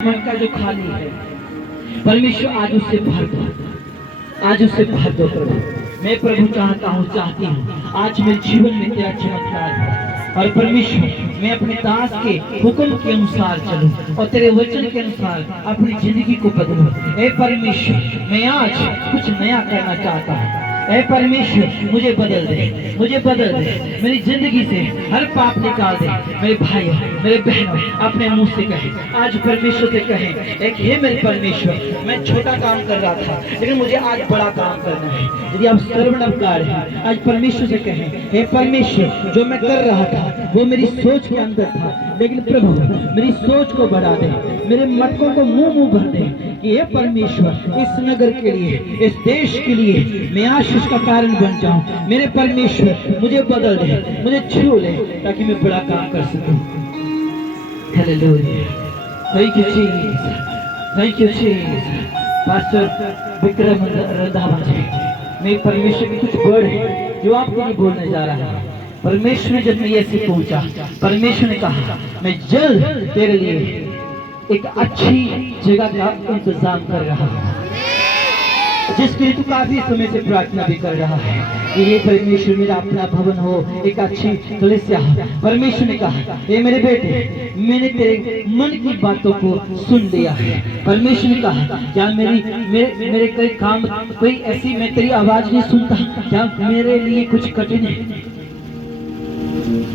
मन का जो खाली है परमेश्वर आज उससे भर दो, आज उससे भर दो प्रभु। मैं प्रभु चाहती हूँ आज मेरे जीवन में तेरा चमत्कार हो और परमेश्वर मैं अपने दास के हुक्म के अनुसार चलूं और तेरे वचन के अनुसार अपनी जिंदगी को बदलूं। ऐ परमेश्वर मैं आज कुछ नया करना चाहता हूँ। ऐ परमेश्वर मुझे बदल दे, मुझे बदल दे, मेरी जिंदगी से हर पाप निकाल दे। मेरे भाई मेरे बहनों अपने मुंह से कहे, आज परमेश्वर से कहे, एक हे मेरे परमेश्वर मैं छोटा काम कर रहा था लेकिन मुझे आज बड़ा काम करना है। यदि आप सर्वनवकार हैं आज परमेश्वर से कहें, हे परमेश्वर जो मैं कर रहा था वो मेरी सोच के अंदर था लेकिन प्रभु मेरी सोच को बढ़ा दे, मेरे मटकों को मुंह भर दे कि हे परमेश्वर इस नगर के लिए, इस देश के लिए मैं आशीष का कारण बन जाऊं। मेरे परमेश्वर मुझे बदल दे, मुझे छू ले ताकि मैं बड़ा काम कर सकूं। Hallelujah, thank you Jesus, thank you Jesus. Pastor Vikram Randhawa ji, मैं परमेश्वर की कुछ वर्ड है जो आपके लिए बोलने जा रहा है। परमेश्वर ने जब मैं ऐसे पहुंचा, परमेश्वर ने कहा मैं जल्द तेरे लिए एक अच्छी जगह का इंतजाम कर रहा हूँ, जिसके लिए तू काफी समय से प्रार्थना भी कर रहा है कि ये परमेश्वर मेरा अपना भवन हो, एक अच्छी कलीसिया हो। परमेश्वर ने कहा ये मेरे बेटे मैंने तेरे मन की बातों को सुन लिया है। परमेश्वर ने कहा क्या मेरे कोई काम, कोई ऐसी मैं तेरी आवाज नहीं सुनता? क्या मेरे लिए कुछ कठिन है?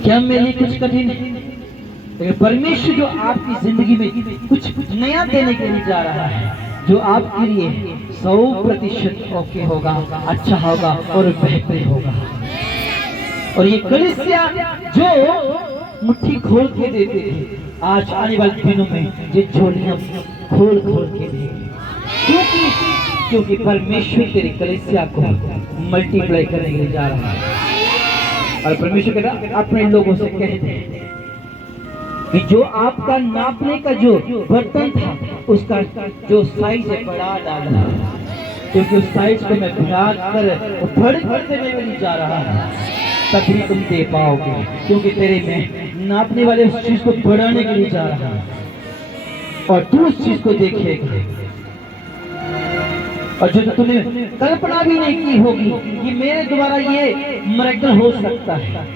क्या मेरे लिए कुछ कठिन है? परमेश्वर जो आपकी जिंदगी में कुछ नया देने के लिए जा रहा है, जो आपके लिए 100% ओके होगा, अच्छा होगा और बेहतर होगा। और ये कलीसिया जो मुट्ठी खोल के देते थे आज आने वाले दिनों में ये झोलियां खोल के देंगे, क्योंकि परमेश्वर तेरी कलीसिया को मल्टीप्लाई करने के लिए जा रहा है। और परमेश्वर कहता अपने लोगों से कहते हैं कि जो आपका नापने का जो बर्तन था उसका जो साइज है बढ़ा डाला, क्योंकि उस साइज को मैं बढ़ के मैं जा रहा हूँ, तभी तुम दे पाओगे, क्योंकि तेरे में नापने वाले उस चीज को बढ़ाने के लिए जा रहा है और तू उस चीज को देखेगा और जो तूने कल्पना भी नहीं की होगी कि मेरे द्वारा ये मिरेकल हो सकता है,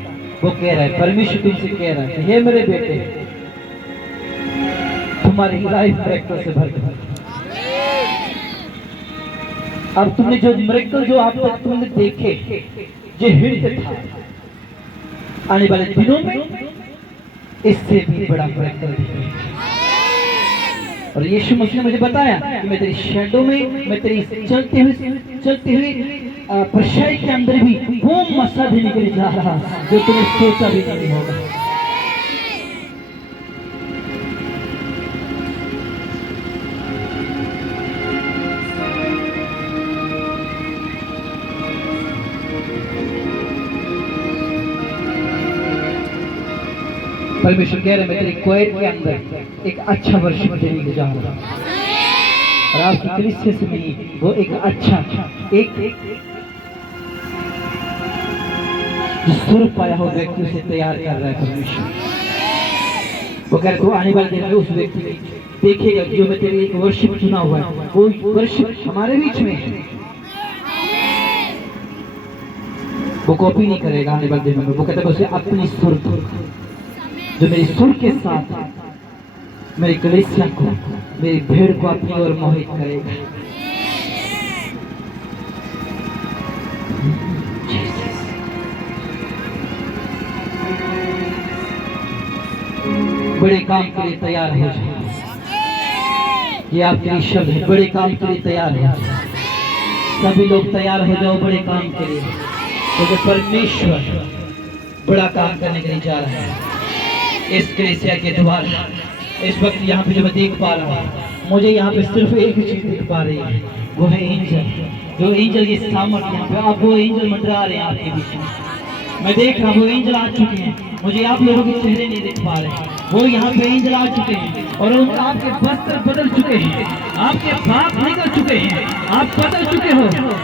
वो कह रहा है। परमेश्वर तुमसे कह रहा है हे मेरे बेटे तुम्हारी लाइफ मिरेकल से भर गई। अब तुमने जो मिरेकल जो आप तक तुमने देखे जो हिट था, आने वाले दिनों में इससे भी बड़ा मिरेकल दिखेगा। और यीशु मसीह ने मुझे बताया कि मैं तेरी शैडो में, मैं तेरी चलते हुए परछाई के अंदर भी वो मसा देने के लिए जा रहा जो तुमने सोचा भी नहीं होगा। परमेश्वर कह रहे मैं तेरी क्वाइट के अंदर एक अच्छा वर्ष देने के जाऊंगा और आपकी कलीसिया से नहीं, वो एक अच्छा एक जो सुर पाया हो व्यक्ति उसे तैयार कर रहा है परमेश्वर। वो कह रहे तू आने वाले दिन में उस व्यक्ति देखेगा जो मैं तेरे एक वर्षिप चुना हुआ है, वो वर्षिप हमारे बीच में है। वो कॉपी नहीं करेगा आने वाले दिन में, वो कहता है उसे अपनी सुर जो मेरी सुर के साथ मेरी कलीसिया को, मेरी भीड़ को अपनी ओर मोहित करेगा। बड़े काम के लिए तैयार हो जाओ, ये आपके शब्द है, बड़े काम के लिए तैयार हो जाओ। सभी लोग तैयार हो जाओ बड़े काम के लिए, क्योंकि परमेश्वर बड़ा काम करने के लिए जा रहा है। इस कलीसिया के द्वार इस वक्त यहाँ पे जो मैं देख पा रहा हूँ, मुझे यहाँ पे सिर्फ एक चीज दिख पा रही है, वो है एंजल। जो एंजल की सामर्थ्य यहाँ पे, अब वो एंजल मंडरा रहे हैं आपके बीच में। मैं देख रहा हूँ वो एंजल आ चुके हैं, मुझे आप लोगों के चेहरे नहीं दिख पा रहे, वो यहाँ पे एंजल आ चुके हैं और आपके वस्त्र बदल चुके हैं, आपके पाप निकल चुके हैं, आप बदल चुके हो,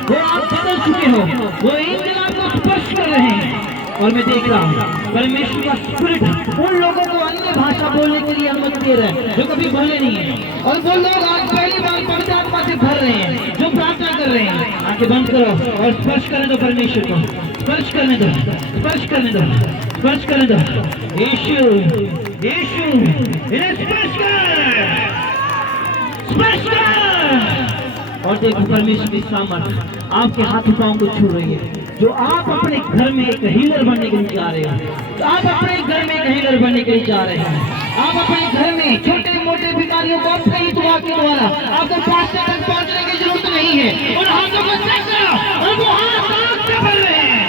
वो आप बदल चुके हो, वो एंजल आपको स्पर्श कर रहे हैं। और मैं देख रहा हूँ परमेश्वर का स्पिरिट उन लोगों को अन्य भाषा बोलने के लिए अनुमति दे रहे हैं जो कभी बोले नहीं है, और वो लोग आज पहली बार पवित्र आत्मा से भर रहे हैं जो प्रार्थना कर रहे हैं। आंखें बंद करो और स्पर्श करने दो परमेश्वर को, स्पर्श करने दो, स्पर्श करने दो, स्पर्श करने दो। यीशु यीशु इन्हें स्पर्श कर, स्पर्श कर। और देखो परमेश्वर की सामर्थ आपके हाथ पांव को छू रही है। जो आप अपने घर में एक हीलर बनने के लिए जा रहे हैं, तो आप अपने घर में एक हीलर बनने के लिए जा रहे हैं। आप अपने घर में छोटे मोटे बीमारियों को अपने ही दुआ के द्वारा आपको पास्टर तक पहुंचने की जरूरत नहीं है। और हाथों को चेक करो और वो हाथ आग से भर रहे हैं,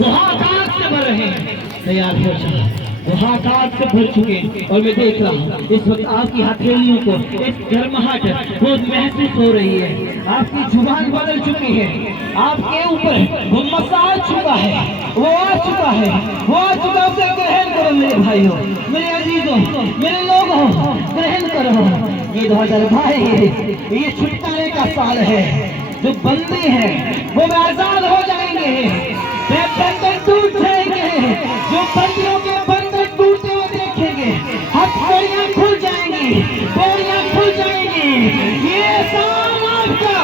वो हाथ आग से भर रहे हैं। तैयार हो जाओ, वो हाथ आग से भर चुके। और मैं देख रहा हूँ इस वक्त आपकी हथेलियों को एक गर्माहट वो महसूस हो रही है। आपकी जुबान बदल चुकी है, आपके ऊपर वो मसाज चुका है, वो आ चुका है, वो आ चुका है। उसे ग्रहण करो मेरे भाइयों, मेरे अजीजों, मेरे लोगों, ग्रहण करो। ये 2022 ये छुटकारे का साल है। जो बंदी है वो आजाद हो जाएंगे, वे बंधन टूट जाएंगे। जो बंदियों के बंधन टूटते हुए देखेंगे, हथकड़ियां खुल जाएंगी, बोरियां खुल जाएंगी। ये साल आपका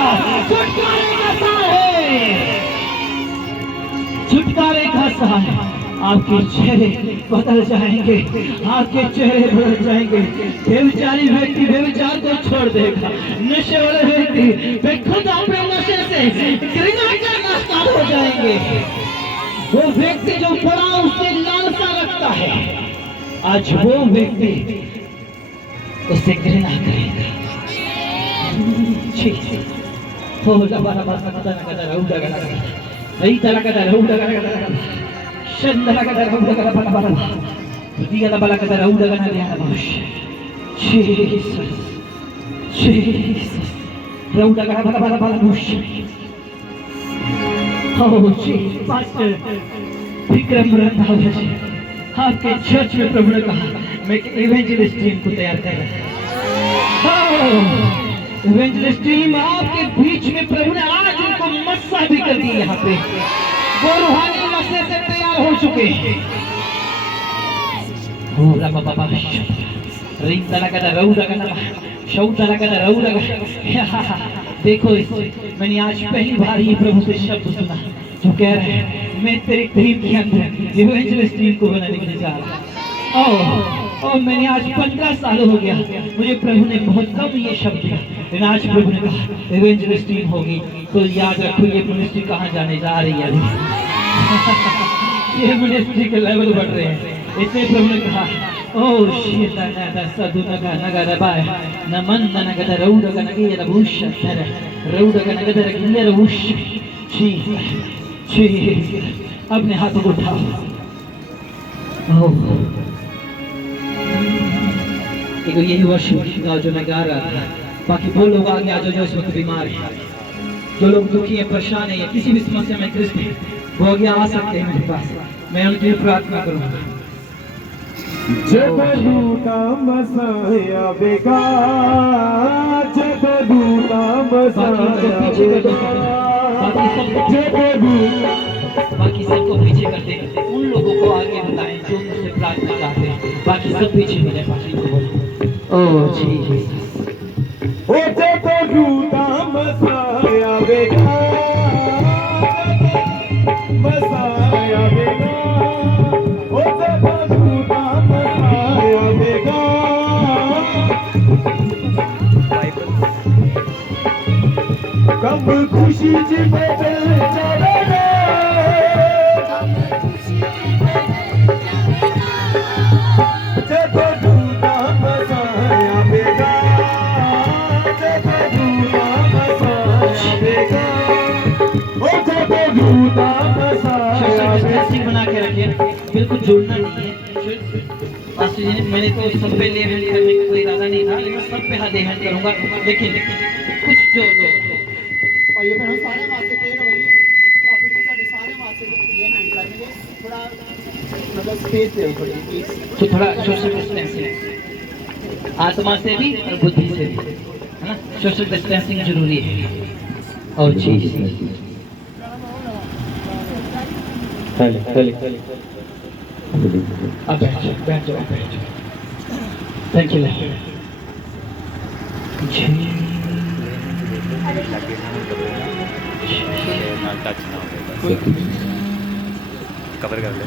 छुटकारे का साल है, छुटकारे का साल। आपके चेहरे बदल जाएंगे, आपके चेहरे बदल जाएंगे। बेविचारी व्यक्ति बेविचार को छोड़ देगा, नशे वाले व्यक्ति वे खुद अपने नशे से घृणा करना स्टार्ट हो जाएंगे। वो व्यक्ति जो बड़ा उससे लालसा रखता है, आज वो व्यक्ति उससे घृणा करेगा। हो लबा लबा सकता न कदा रहूगा नहीं तरह कदा रहूगा शंदला कदा रहूगा कदा बला बला दिया लबा कदा रहूगा ना दिया बस जीसस जीसस रहूगा कदा बला बला बला बस। ओह जीसस पास्टर विक्रम रंधावा जी आपके चर्च में प्रभु ने कहा मैं एक इवेंजलिस्ट टीम को तैयार कर रहा हूँ। इवेंजलिस्ट टीम आपके बीच में प्रभु ने आज उनको मस्सा भी कर दी। यहाँ पे वो रूहानी मस्से से तैयार हो चुके हैं। देखो मैंने आज पहली बार ये प्रभु से शब्द सुना जो कह रहे हैं मैं तेरी टीम के अंदर इवेंजलिस्ट टीम को बनाने के लिए जा रहा हूँ। और मैंने आज 15 साल हो गया, मुझे प्रभु ने बहुत कम ये शब्द दिया, लेकिन आज प्रभु ने कहा इवेंजलिस्ट टीम होगी तो याद रखो ये मिनिस्ट्री कहाँ जाने जा रही है। ये मिनिस्ट्री के लेवल बढ़ रहे हैं। इसलिए प्रभु ने कहा ओ शीता ना सदु नगा नगा रबाय नमन नगा रौड नगा नगे रबुश धर रौड नगा नगा रगिया रबुश जी अपने हाथों को उठाओ। देखो यही वर्षिप जो मैं गा रहा था। बाकी वो लोग आगे आ जो इस वक्त बीमार है, जो लोग दुखी है, परेशान है या किसी भी समस्या में ग्रस्त है, वो आगे आ सकते हैं मेरे पास। मैं उनके लिए प्रार्थना करूंगा। जब दूता मसाया बेकार, जब दूता मसाया बाकी सबको पीछे कर दे, उन लोगों को आगे बताएं जो मुझसे प्रार्थना करते हैं। बाकी सब पीछे मिले, बाकी को बोलो ओ जी ओ जब दूता मसाया बेकार, मसाया बेकार, ओ जब दूता मसाया बेकार, कब खुशी जी बदल जाएगा, जब दूता मसाया बेकार, जब दूता मसाया बेकार, ओ जब दूता मसाया बेकार बना के रखिए, बिल्कुल जोड़ना नहीं है। पास्टर जी ने मैंने तो सब पे ले हैंड करने का कोई इरादा नहीं था, लेकिन सब पे हाथ हैंड करूंगा। लेकिन कुछ जो लोग ਭਾਈਓ ਭੈਣੋ ਸਾਰੇ ਵਾਸਤੇ ਕਲੀਅਰ ਹੋ ਗਈ ਪ੍ਰੋਫਿਟ ਸਾਡੇ ਸਾਰੇ ਵਾਸਤੇ ਕਲੀਅਰ हैंड करेंगे। थोड़ा मतलब स्पेस दे थोड़ी प्लीज। तो थोड़ा सोशल डिस्टेंसिंग आत्मा से भी और बुद्धि से भी, है ना। सोशल डिस्टेंसिंग जरूरी है। और चीज अब बैठ जाओ, बैठ जाओ, बैठ जाओ। Thank you. कवर कर ले।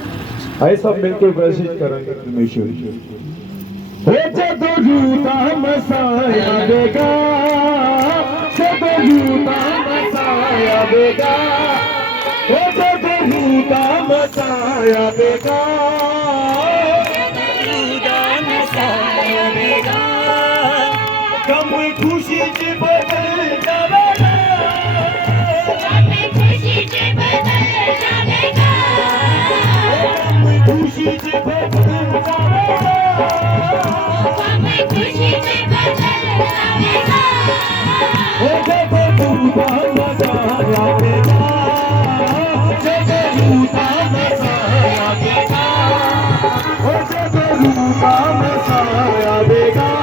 आए सब मिलकर वर्षित करेंगे परमेश्वर। हे जदो झूठा मसाया बेगा, जदो झूठा मसाया बेगा, हे जदो झूठा मसाया बेगा, कम खुशी च बदल जावेगा, खुशी च बदल जावेगा, खुशी च बदल जावेगा, ओ जब झूठा मसाया बेगा, जब झूठा मसाया बेगा, ओ जब झूठा मसाया बेगा।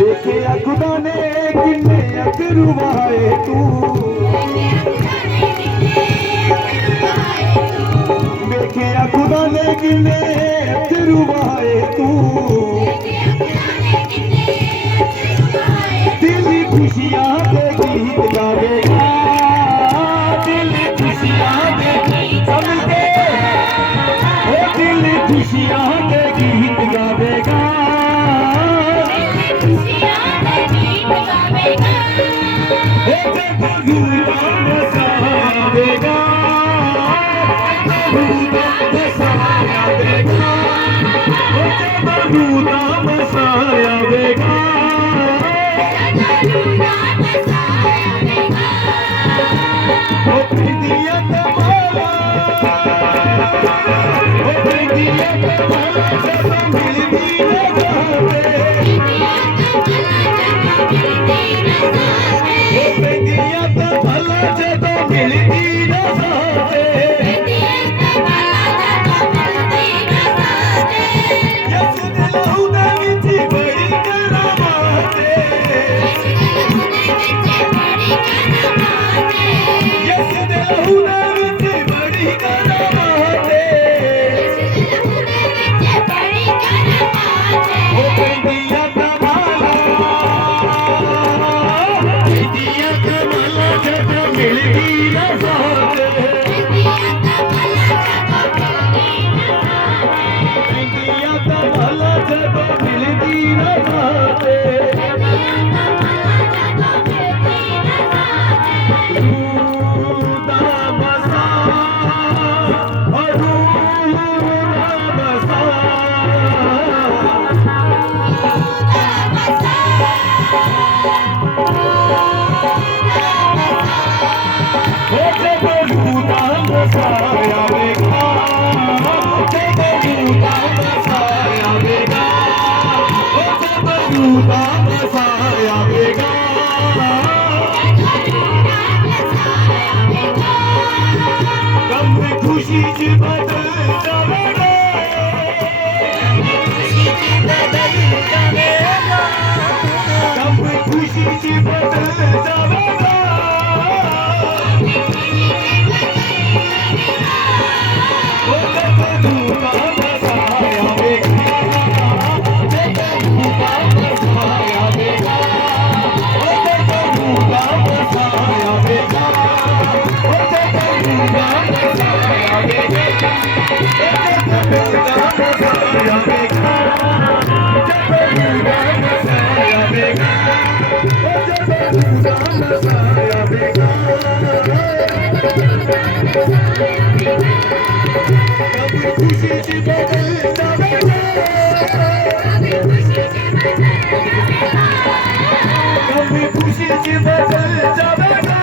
देखिया खुदा ने किन्ने अकरुवाए तू, देखिया खुदा ने किन्ने अकरुवाए तू, दिल खुशियां दे गीत गावेगा, दिल खुशियां दे सबके, ओ दिल खुशियां दे गीत गावेगा, खुशी च बदल जावेगा, कब खुशी च बदल जावेगा, ओ जब झूठा मसाया बेगा, जब झूठा मसाया बेगा, ओ जब झूठा मसाया बेगा, ओ जब झूठा मसाया बेगा, खुशी च बदल जावेगा, कभी खुशी च बदल जावेगा,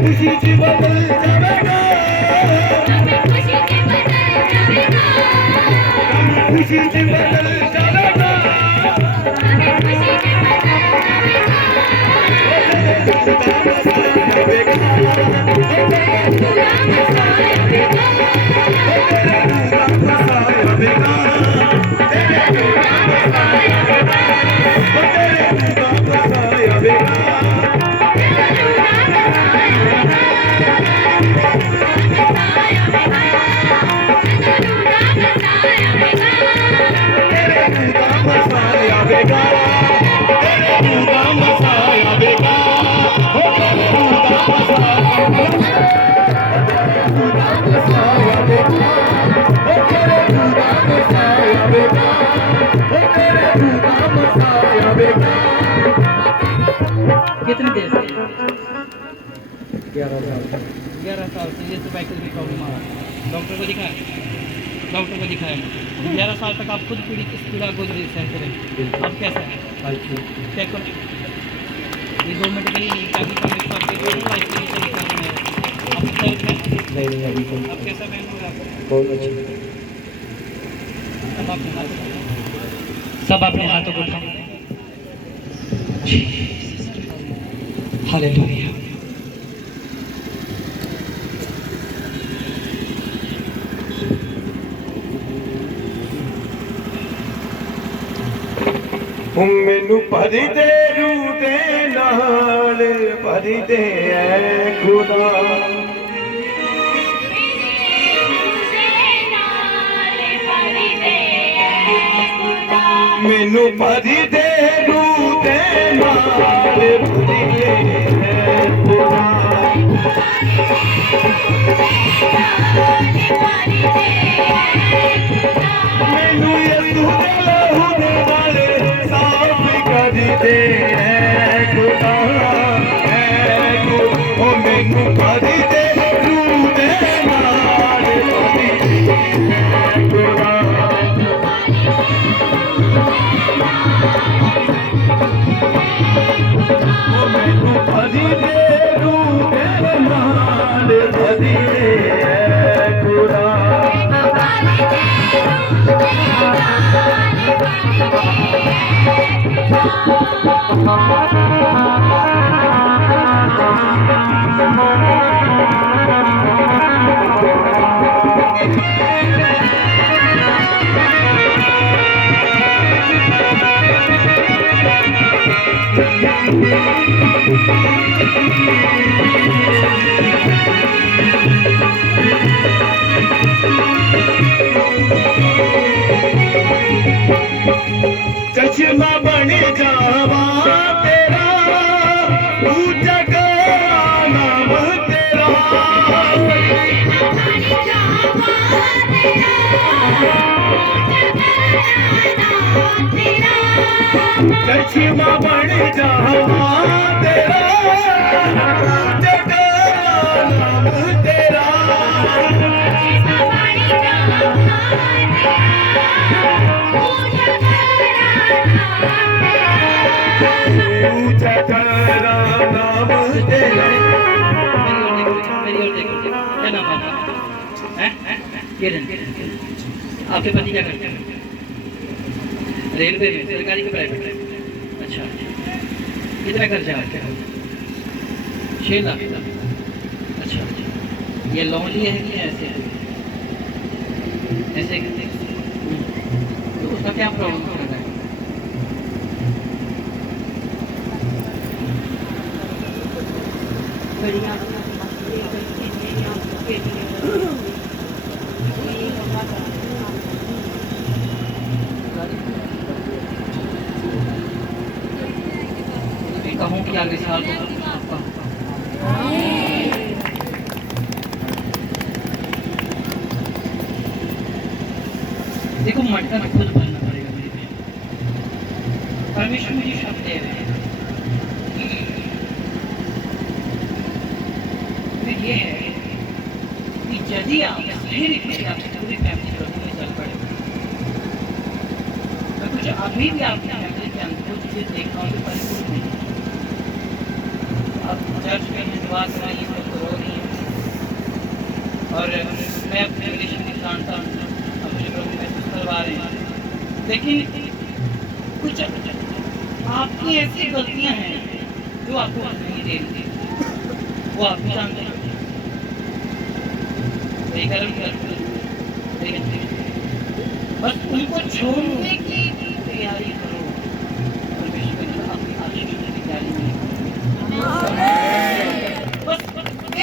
खुशी जी बदल जाएगा, खुशी जी बदल जाएगा, कितनी देर से? 11 साल से ये सर्वाइकल की प्रॉब्लम आ रहा है। डॉक्टर को दिखाया? डॉक्टर को दिखाया। 11 साल तक आप खुद पीड़ा को सहते रहे। अब कैसा है? चेक करो। ये 2 मिनट में ही काफ़ी कम नहीं अभी तो अब कैसा महसूस है? बहुत अच्छी। सब अपने हाथों को उठाओ। हालेलुया। मैनू भरी दे रू दे नाल भरी दे ऐ खुदा, मैनू भरी दे रू दे नाल भरी दे ऐ खुदा, मैनू यसू दे लहू दे नाल साफ कर दे ऐ खुदा, ऐ खुदा। ओ मैनू भरी दे रू दे नाल भरी दे ऐ खुदा, ओ मैनू भरी दे रू दे नाल भरी दे ऐ खुदा। चश्मा बन जावा तेरा, ऊंचा नाम तेरा, चश्मा बन जावा तेरा, ऊंचा नाम तेरा, ऊंचा तेरा नाम तेरा। मेरी ओर देखो। क्या नाम है? हैं? किरण। आपके पति क्या करते हैं? रेलवे में, सरकारी के प्राइवेट? अच्छा। कितना खर्चा है आपका? 6 लाख। अच्छा। ये लोन लिया है कि ऐसे है? ऐसे तो उसका क्या प्रॉब्लम हो रहा है? बड़ियां मस्ती करके मेरी आंखों के लिए मैं कहूँ कि अगले साल देखो मटका खुद भरना पड़ेगा मेरे पे। परमेश्वर मुझे शब्द दे रहे हैं। फिर ये है कि यदि आप फिर पूरी फैमिली प्रभु में चल पड़े, मैं कुछ अभी भी आपकी फैमिली के अंदर कुछ चीज देख रहा हूँ कि परिपूर्ण नहीं। अब चर्च में दुआ कराइए तो रो रही है, और मैं अपने रिलेशन को जानता हूँ, अब मुझे प्रभु महसूस करवा रहे हैं, लेकिन कुछ आपकी ऐसी गलतियां हैं जो आपको नहीं दे रही, वो आप भी जानते हैं। बस उनको छोड़ने की तैयारी करो, परमेश्वर अपनी आशीष की तैयारी नहीं। बस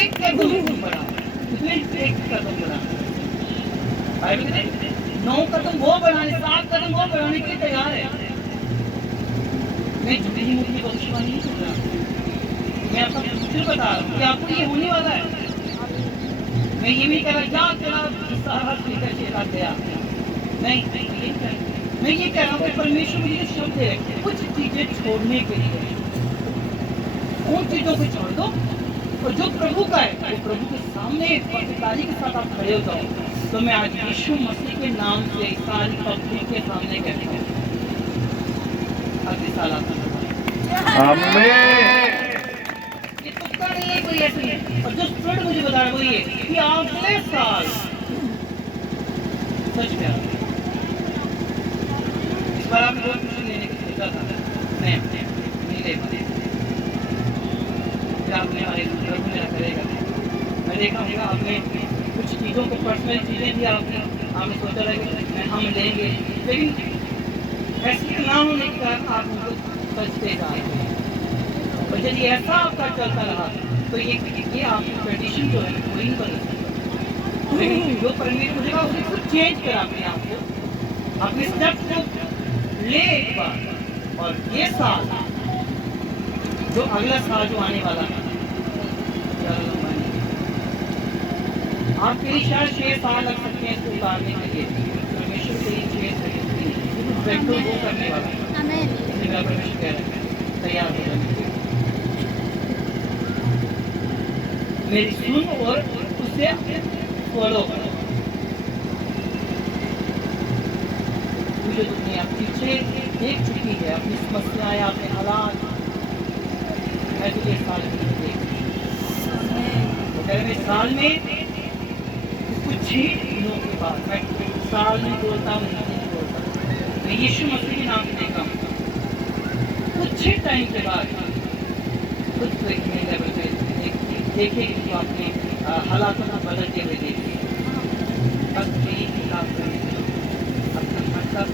एक कदम बढ़ाओ, एक कदम बढ़ाओ। बाइबल कहते हैं 9 कदम वो बढ़ाने, 7 कदम वो बढ़ाने के लिए तैयार है। मैं झूठी मूर्ति की भविष्यवाणी नहीं सुन रहा, मैं आपका फ्यूचर बता रहा हूँ कि आपको ये होने वाला है। मैं ये भी कह रहा चला सारा चेला गया नहीं, मैं ये कह रहा हूँ कि परमेश्वर मुझे शब्द दे रखे कुछ चीजें छोड़ने के लिए। उन चीजों को छोड़ दो, और जो प्रभु का है वो प्रभु के सामने पवित्रता के साथ आप खड़े हो जाओ। तो मैं आज यीशु मसीह के नाम से सारी पब्लिक के सामने कहता हूँ, अगले साल आपका ये तुक्का नहीं है, कोई ऐसे नहीं। और जो स्टूडेंट मुझे बता रहा है वो ये कि अगले साल सच में इस बार आपने बहुत कुछ लेने की सोचा था, नहीं ले पाए। फिर आपने प्रभु मेरा करेगा, मैं देखा हूँ आपने कुछ चीज़ों को पर्सनल चीज़ें भी आपने सोचा था कि हम लेंगे, लेकिन ऐसे ना होने के कारण आप उनको सचते जा रहे हैं। और यदि ऐसा आपका चलता रहा तो ये आपकी ट्रेडिशन जो है वो नहीं बदल सकता। लेकिन जो परमेश्वर मुझे उसे कुछ चेंज करा अपने आप को, अपने स्टेप को ले एक बार। और ये साल जो अगला साल जो आने वाला है, आपके लिए शायद 6 साल लग सकते हैं इसको उतारने के लिए। परमेश्वर के लिए 6 साल वो करने वाला है, इसलिए मेरा परमेश्वर कह रहा है तैयार हो जाए, मेरी सुन और उसे फॉलो करो। मुझे दुनिया पीछे देख चुकी है, अपनी समस्याएं, अपने हालात, मैं तुझे साल में देखती हूँ। साल में कुछ ही दिनों के बाद, मैं साल में बोलता हूँ, नहीं बोलता, मैं यीशु मसीह के नाम से देखा हूँ कुछ ही टाइम के बाद कुछ देखने लेवल पे देखेंगे जो आपने हालात को बदलते हुए देखे। बस यही हिसाब करें अपना मतलब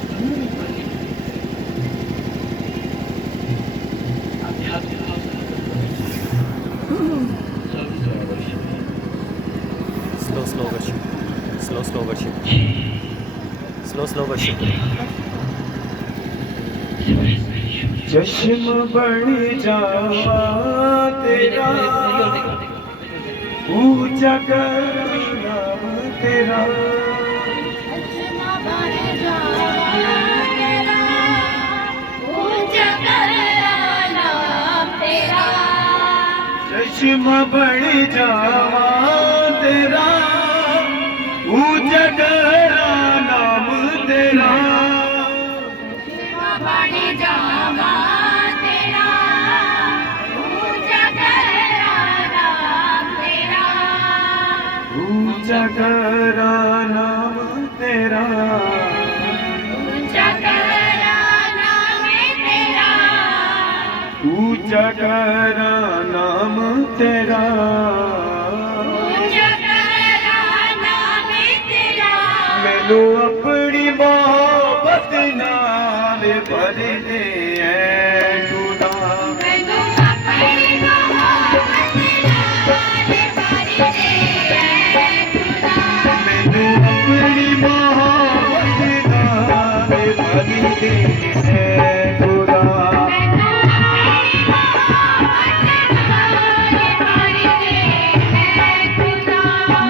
स्लो वर्शिप। चश्म बढ़ जावा तेरा, ऊंचा करना तेरा, चश्म बढ़ जावा तेरा, ऊंचा करना नाम तेरा, ऊंचा करा नाम तेरा, ऊंचा करा नाम तेरा, ऊंचा करा नाम तेरा, ऊंचा करा नाम तेरा, मैनू अपनी मोहब्बत नाल भर दे ऐ खुदा, मैनू अपनी मोहब्बत नाल दे खुदा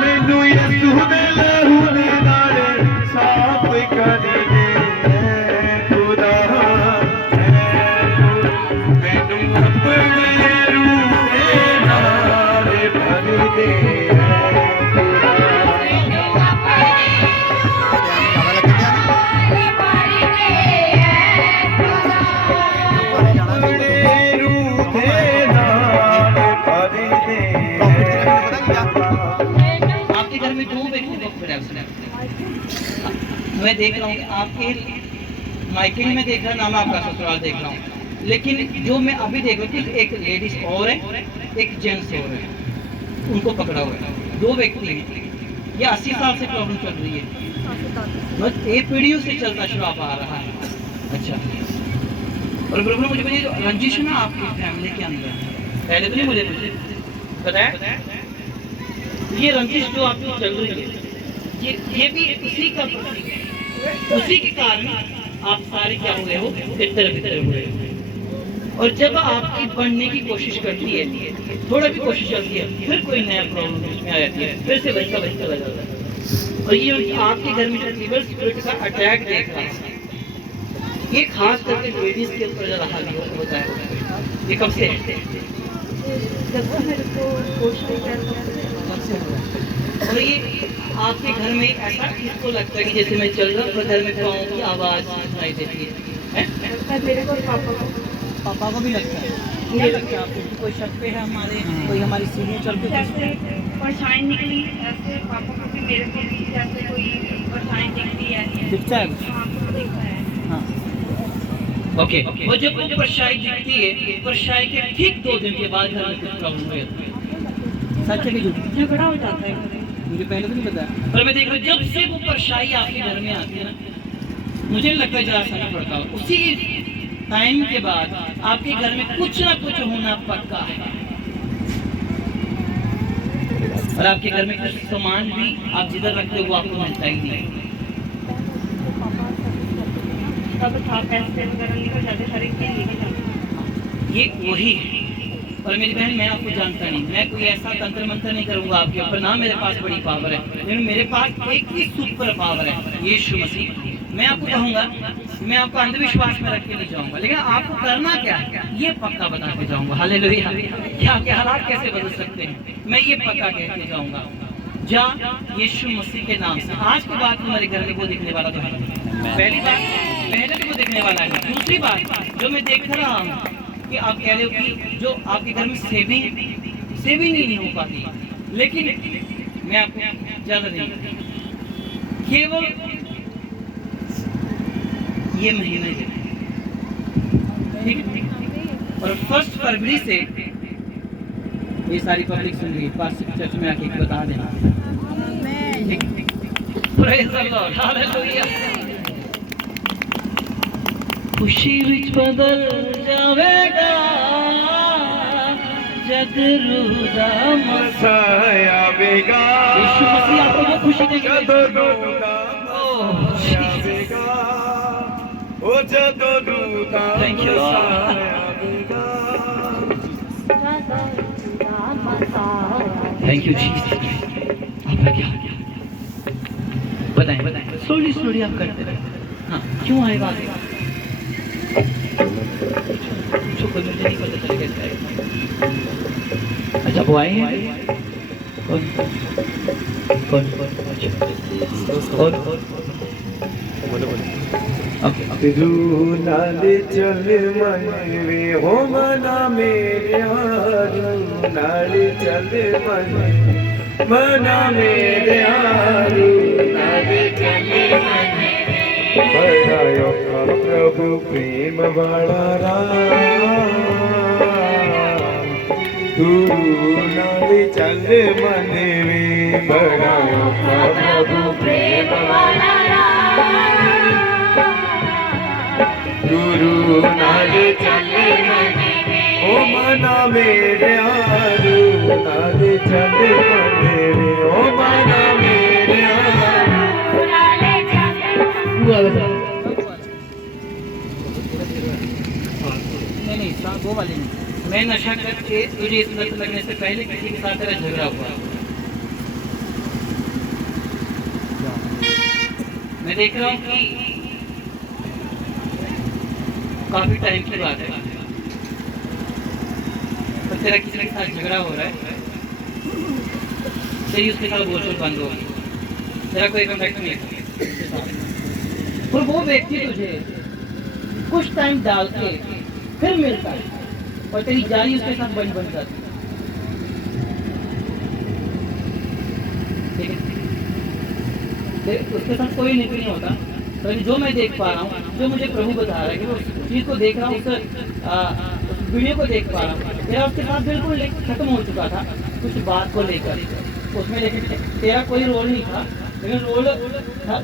मैनू यसू दे लहू दे नाले साफ कर दे खुदा मैनू अपने रूह दे नाले भर दे आपके घर में 2 व्यक्ति मैं देख रहा हूँ कि आपके मायके में देख रहा नाम आपका ससुराल देख रहा हूँ, लेकिन जो मैं अभी देख रहा हूँ कि एक लेडीज और है, एक जेंट्स और है, उनको पकड़ा हुआ है। 2 व्यक्ति हैं। ये 80 साल से प्रॉब्लम चल रही है, बस एक पीढ़ियों से चलता श्राप आ रहा है। अच्छा, और प्रॉब्लम मुझे बताइए, जो रंजिश है ना आपकी फैमिली के अंदर, पहले तो नहीं मुझे बताया, ये रंजिश जो आपकी चल रही है, ये भी उसी का प्रतीक है। उसी के कारण आप सारे क्या हुए हो, तितर बितर हुए हो। और जब आपकी बढ़ने की कोशिश करती है, थोड़ा भी कोशिश करती है, फिर कोई नया प्रॉब्लम उसमें आ जाती है, फिर से वही का वही चला जाता है। और ये आपके घर में जो रिवर स्पिरिट का अटैक देख रहा है, ये खास करके लेडीज के ऊपर ज़्यादा हावी होता है। ये कब से है? जब वो मेरे को कोशिश करता है। और ये आपके घर में ऐसा किसको लगता है कि जैसे मैं चल रहा हूँ घर में पाँव की आवाज़ सुनाई देती है? मेरे को पापा को भी लगता है। ये लगता है आपको कि कोई शक पे है हमारे, कोई हमारी सीढ़ी चल के जैसे परछाई निकली, ऐसे पापा को भी मेरे को भी जैसे कोई परछाई दिखती है। दिखता है। हाँ, तो दिखता है। हाँ ओके, और जब वो परछाई दिखती है, परछाई के ठीक 2 दिन के बाद घर में कुछ प्रॉब्लम हो जाती है। सच है कि झूठ? झगड़ा हो जाता है। मुझे पहले तो नहीं पता। और मैं देख रहा हूँ जब से वो परछाई आपके घर में आती है ना, मुझे लगता है जरा समय पड़ता हो, उसी टाइम के बाद आपके घर में कुछ ना कुछ होना पक्का है। और आपके घर में कुछ सामान भी आप जिधर रखते हो वो आपको मिलता ही नहीं। तब था पैसे वगैरह निकल जाते, सारी चीज़ निकल जाती। ये वही है। और मेरी बहन, मैं आपको जानता नहीं, मैं कोई ऐसा तंत्र मंत्र नहीं करूंगा आपके ऊपर, ना मेरे पास बड़ी पावर है, लेकिन मेरे पास एक ही सुपर पावर है, यीशु मसीह। मैं आपको कहूंगा, मैं आपको अंधविश्वास में रख के नहीं जाऊंगा, लेकिन आपको करना क्या है ये पक्का बता के जाऊंगा। हालेलुया। क्या क्या हालात कैसे बदल सकते हैं, मैं ये पक्का कह के जाऊंगा। जा यीशु मसीह के नाम से आज के बाद तुम्हारे घर में वो दिखने वाला तो है। पहली बात, पहले तो वो दिखने वाला है। दूसरी बात जो मैं देख रहा हूँ कि आप कह रहे हो कि जो आपके घर में सेविंग ही नहीं हो पाती, लेकिन मैं आपको ज्यादा नहीं, केवल ये महीने ठीक है। और 1 फरवरी से ये सारी पब्लिक सुन रही है, पास चर्च में आके बता देना। Praise the Lord, hallelujah. खुशी विच बदल जावेगा जग रूदा मसाया बेगा यीशु मसीह आपको वो खुशी देंगे। जदों रूदा मसाया बेगा ओ जदों रूदा Thank you, Lord. मसाया बेगा थैंक यू जीसस। आपका क्या बताएं स्लोली आप करते रहे। हाँ, क्यों आएगा जो कोई मुझे नहीं पता चलेगा इसका। अच्छा, वो आए हैं? कौन? अच्छा, कौन? ओके, तू नाले चल मन वे हो मना मेरे हारू नाले चल मना मेरे हारू नाले चल बड़ायो प्रभु प्रेम बड़ा राम तू नाले चल मन वे बड़ायो प्रभु प्रेम बड़ा गुरु नाले चले ओ मना मेरे आरू नाले चले मेरे ओ मना मेरे आरू नाले चले नहीं, वो वाली नहीं। मैं नशा करके तुझे इस लत लगने से पहले किसी के साथ तेरा झगड़ा हुआ। मैं देख रहा हूँ कि काफी टाइम की बात है, तो तेरा किसी के साथ झगड़ा हो रहा है, तेरी उसके साथ बोलचाल बंद हो गई, तेरा कोई कॉन्टेक्ट नहीं है, और वो व्यक्ति तुझे कुछ टाइम डाल के फिर मिलता है और तेरी जारी उसके साथ बन जाती है। ठीक है, उसके साथ कोई लिंक नहीं होता, तो जो मैं देख पा रहा हूँ, जो मुझे प्रभु बता रहा है कि वो चीज को देख रहा हूँ, उस वीडियो को देख पा रहा हूँ, मेरा उसके साथ बिल्कुल लिंक खत्म हो चुका था कुछ बात को लेकर उसमें, लेकिन तेरा कोई रोल नहीं था, लेकिन रोल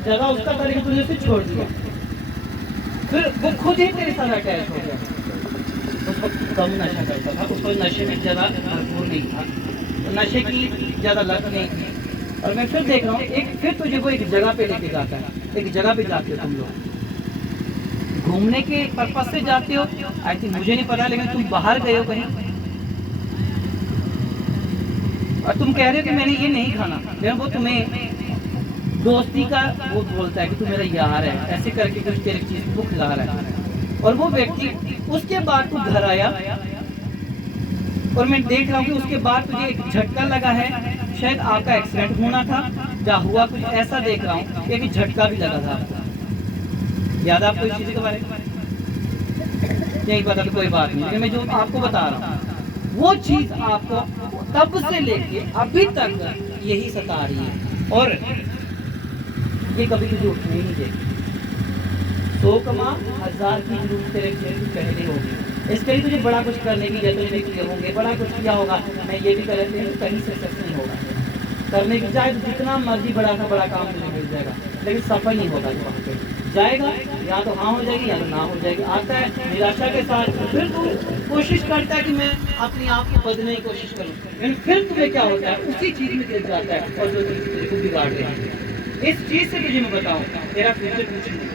ज्यादा उसका था, लेकिन तुझे उसे छोड़ दिया, फिर वो खुद ही तेरे साथ अटैच हो गया। उस वक्त कम नशा करता था, उस वक्त नशे में ज़्यादा भरपूर नहीं था, तो नशे की ज़्यादा लत नहीं थी। और मैं फिर देख रहा हूँ फिर तुझे वो एक जगह पे लेके जाता है, एक जगह पे जाते हो तुम लोग, घूमने के पर्पज से जाते हो, आई थिंक, मुझे नहीं पता, लेकिन तुम बाहर गए हो कहीं और तुम कह रहे हो कि मैंने ये नहीं खाना, लेकिन वो तुम्हें दोस्ती का वो बोलता है कि तू मेरा यार है, ऐसे करके कुछ तेरे चीज को खिला रहा है, और वो व्यक्ति उसके बाद तू घर आया और मैं देख रहा हूँ कि उसके बाद तुझे एक झटका लगा है, शायद आपका एक्सीडेंट होना था या हुआ कुछ ऐसा, देख रहा हूँ एक झटका भी लगा था आपको। याद आपको इस चीज के बारे में नहीं पता तो कोई बात नहीं, लेकिन मैं जो आपको बता रहा हूँ वो चीज आपको तब से लेके अभी तक यही सता रही है, और ये कभी तुझे उठने ही नहीं देगी। 100 कमा 1000 की जरूरत तेरे जेब में पहले होगी, इसके लिए तुझे बड़ा कुछ करने की जरूरत नहीं किए होंगे, बड़ा कुछ किया होगा, मैं ये भी कर लेती हूँ, कहीं सक्सेस नहीं होगा करने की, चाहे जितना मर्जी बड़ा सा बड़ा काम तुझे मिल जाएगा, लेकिन सफल नहीं होगा जो वहाँ पे जाएगा, या तो हाँ हो जाएगी या तो ना हो जाएगी। आता है निराशा के साथ, फिर तू कोशिश करता है कि मैं अपने आप को बदलने की कोशिश करूँ, लेकिन फिर तुम्हें क्या होता है, उसी चीज में गिर जाता है और जो तेरे को बिगाड़ रही है। इस चीज से तुझे मैं बताऊँ, तेरा फ्यूचर कुछ नहीं है।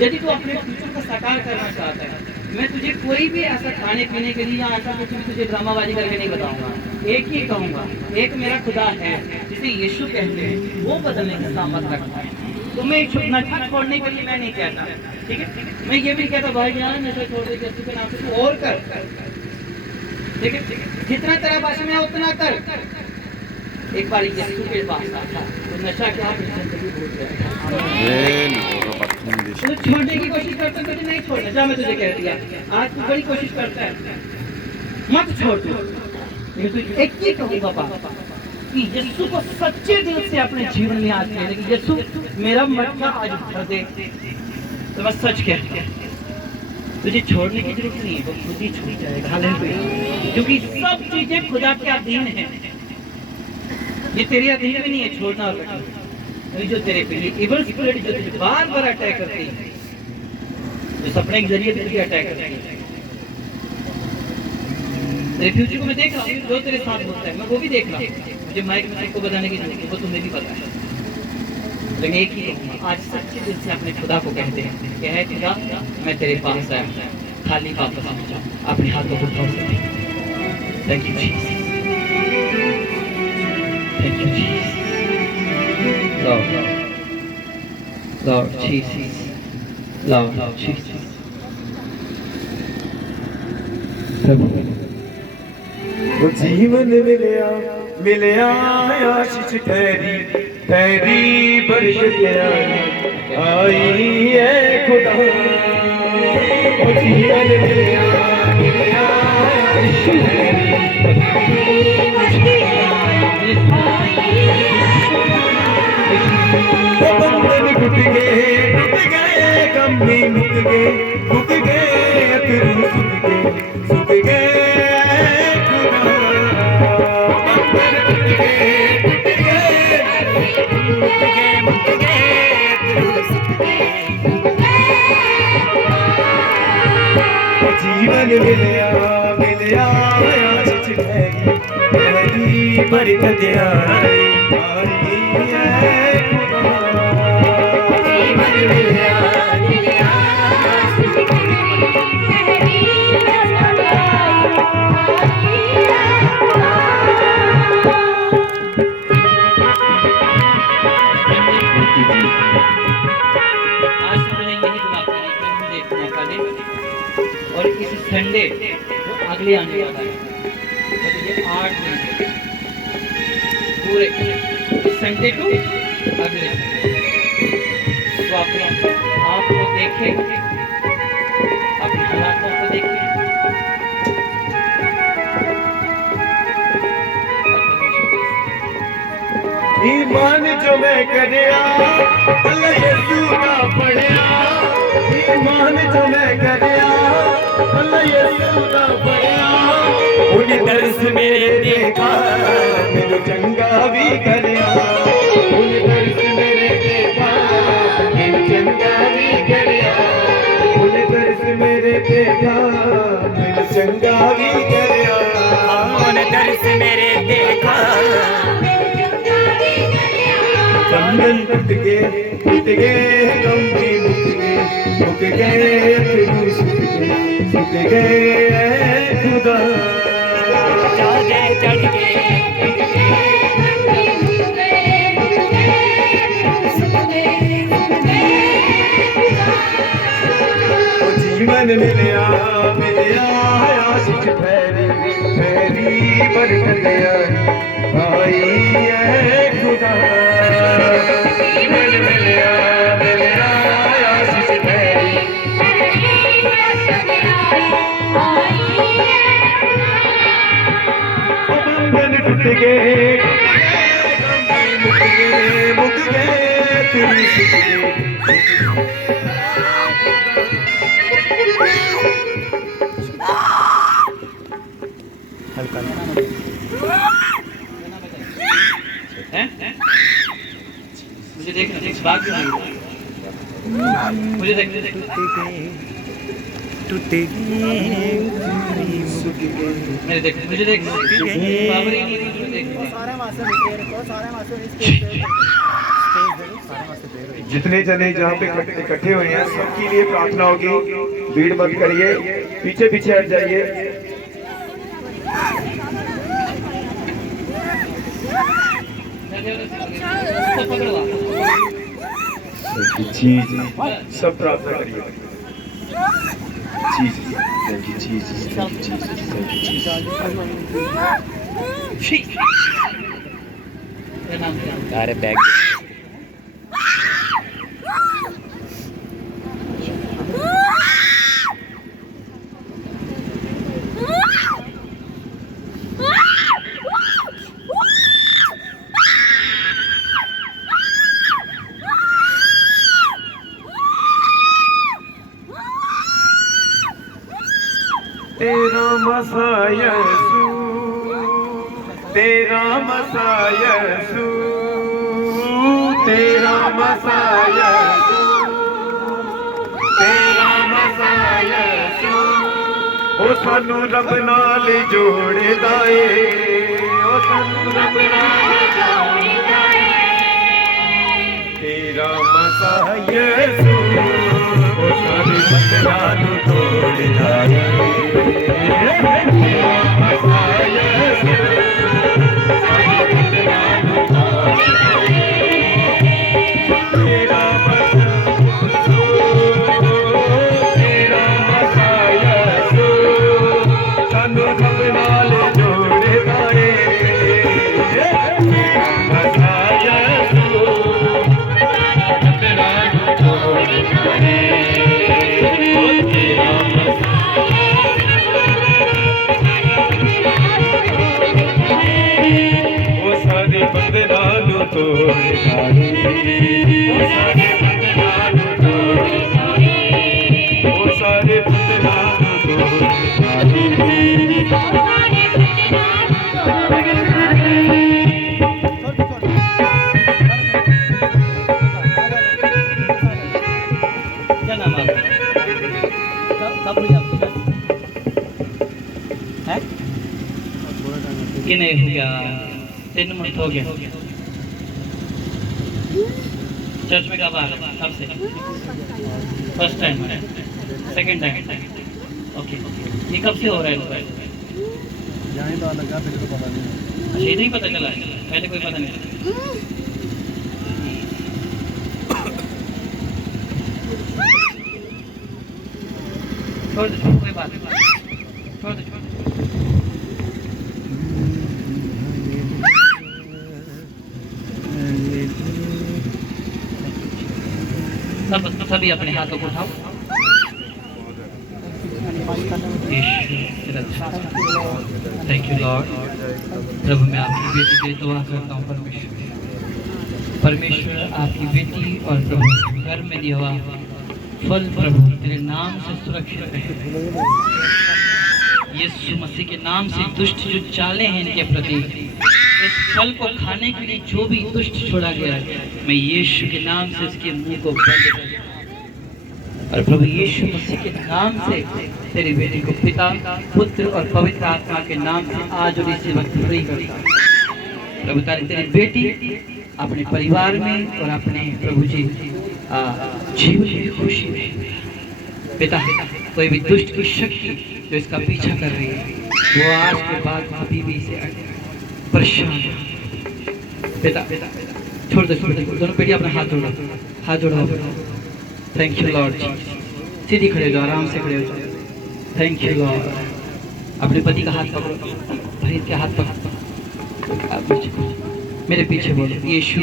यदि तू अपने फ्यूचर को साकार करना चाहता है, मैं तुझे कोई भी ऐसा खाने पीने के लिए या ऐसा कुछ भी तुझे ड्रामाबाजी करके नहीं बताऊंगा, एक ही कहूंगा, एक मेरा खुदा है जिसे यीशु कहते हैं, वो बदलने का सामर्थ रखता है। तुम्हें नशा छोड़ने के लिए मैं नहीं कहता, ठीक है, मैं ये भी कहता भाई जान नशा छोड़ दे, यीशु के नाम से तू और कर, ठीक है, जितना तेरा भाषा में उतना कर। एक बार यीशु के पास आता तो नशा क्या जिंदगी भूल जाएगा, तो छोड़ने की कोशिश करता तुझे नहीं छोड़ना, जा मैं तुझे कह दिया, आज तू बड़ी कोशिश करता है, मत छोड़ तू। तो एक ही कहूँगा पापा कि यीशु को सच्चे दिल से अपने जीवन में आज कहने की, यीशु मेरा मटका आज भर दे, तो मैं सच कहता तुझे छोड़ने की जरूरत नहीं है, वो खुद ही छूट जाएगा। हालेलुया, क्योंकि सब चीजें खुदा के अधीन है, ये तेरे अधीन में नहीं है छोड़ना और बैठना। जो तेरे पे इवल स्पिरिट जो तुझे बार बार अटैक करती है, जो सपने के जरिए तुझे अटैक करती है, तेरे फ्यूचर को मैं देख रहा हूँ, जो तेरे साथ होता है मैं वो भी देख रहा हूँ, मुझे माइक में सबको बताने की जरूरत है, वो तुम्हें भी पता है, लेकिन एक ही कहूँगा, आज सच्चे दिल से अपने खुदा को कहते हैं कि है खुदा मैं तेरे पास आया, खाली वापस आ जा, अपने हाथों को उठाओ सकते। Thank you Jesus, thank you Jesus, Lord Jesus, Lord Jesus, वो जीवन मिलया मिलया आशीष ठहरी ठहरी बरकत आई है खुदा, वो जीवन मिलया मिलया आशीष बंधन टूट गए गम भी मिट गए अतरू सुत गए जीवन मिलया मिलया आशीष ठहरी बरकत आई है खुदा, जीवन मिलया मिलया आशीष ठहरी इस संडे जो अगले आने वाला है, मतलब ये 8 दिन पूरे इस संडे टू अगले संडे, तो आपको देखें, अपने हालातों को देखें, ईमान जो मैं करया अल्लाह यीशु का पढ़िया, ईमान जो मैं करया अल्लाह यीशु का पढ़िया, उन दर्स मेरे देखा मैनू चंगा भी करया, उन दर्स मेरे देखा मैनू चंगा भी करया, उन दर्स मेरे देखा मैनू चंगा भी करया, उन दर्स मेरे देखा बंधन टूट गए गम भी मुक गए फिर सुख गए खुदा चाहे चढ़ जीवन मिलया आशीष फेरी बरकत आई है खुदा, जीवन मिलया आशीष फेरी बंधन टूट गए मुक गए फिर सुख मुझे देखना, देख बात क्यों नहीं, मुझे देखना, मेरे देख, मुझे देख, पावर ही नहीं, मुझे देख। सारे मास्टर नीचे रखो, सारे मास्टर स्टेज पे सारे मास्टर जितने जने जहाँ पे इकट्ठे हुए हैं सबके लिए प्रार्थना होगी, भीड़ मत करिए, पीछे पीछे हट जाइए। जी सब प्रार्थना करिए। Thank you Jesus, thank you Jesus, thank you Jesus. अरे बैग तेरा मसा यीशु, तेरा मसा यीशु, तेरा मसा यीशु, तेरा मसा यीशु, ओ सानू रब नाल जोड़दा ए, ओ सानू रब नाल जोड़दा ए, तेरा मसा यीशु, ओ सारे बंधनां नू तोड़दा ए। कि नहीं हो गया, 3 मंथ हो गया चर्च में कब आ रहे, कब से? First time, second time, okay. ये कब से हो रहा है? अच्छा, ये नहीं पता चला है, पहले कोई पता नहीं छोड़ दो, कोई बात छोड़ दो, छोड़ दो। सभी अपने हाथों को उठाओ। Thank you Lord. प्रभु मैं आपकी बेटी के दुआ करता हूँ परमेश्वर आपकी बेटी और प्रभु घर में दिया हुआ फल प्रभु तेरे नाम से सुरक्षित रहे। यीशु मसीह के नाम से दुष्ट जो चाले हैं इनके प्रति, इस फल को खाने के लिए जो भी दुष्ट छोड़ा गया है, मैं यीशु के नाम से इसके मुंह को बंद कर देता हूं। और प्रभु यीशु मसीह के नाम से तेरी बेटी को पिता पुत्र और पवित्र आत्मा के नाम से आज और इसी वक्त फ्री करता हूं। प्रभु तेरी बेटी अपने परिवार में और अपने प्रभु जी जीवन की खुशी में पिता कोई भी दुष्ट की शक्ति जो इसका पीछा कर रही है वो आज के बाद कभी भी इसे परेशान पिता छोड़ दो दोनों बेटी अपना हाथ जोड़ो। Thank you Lord. सीधी खड़े हो जाओ, आराम से खड़े हो जाओ। Thank you Lord. अपने पति का हाथ पकड़ो, भरीत के हाथ पकड़ो, मेरे पीछे बोलो यीशु,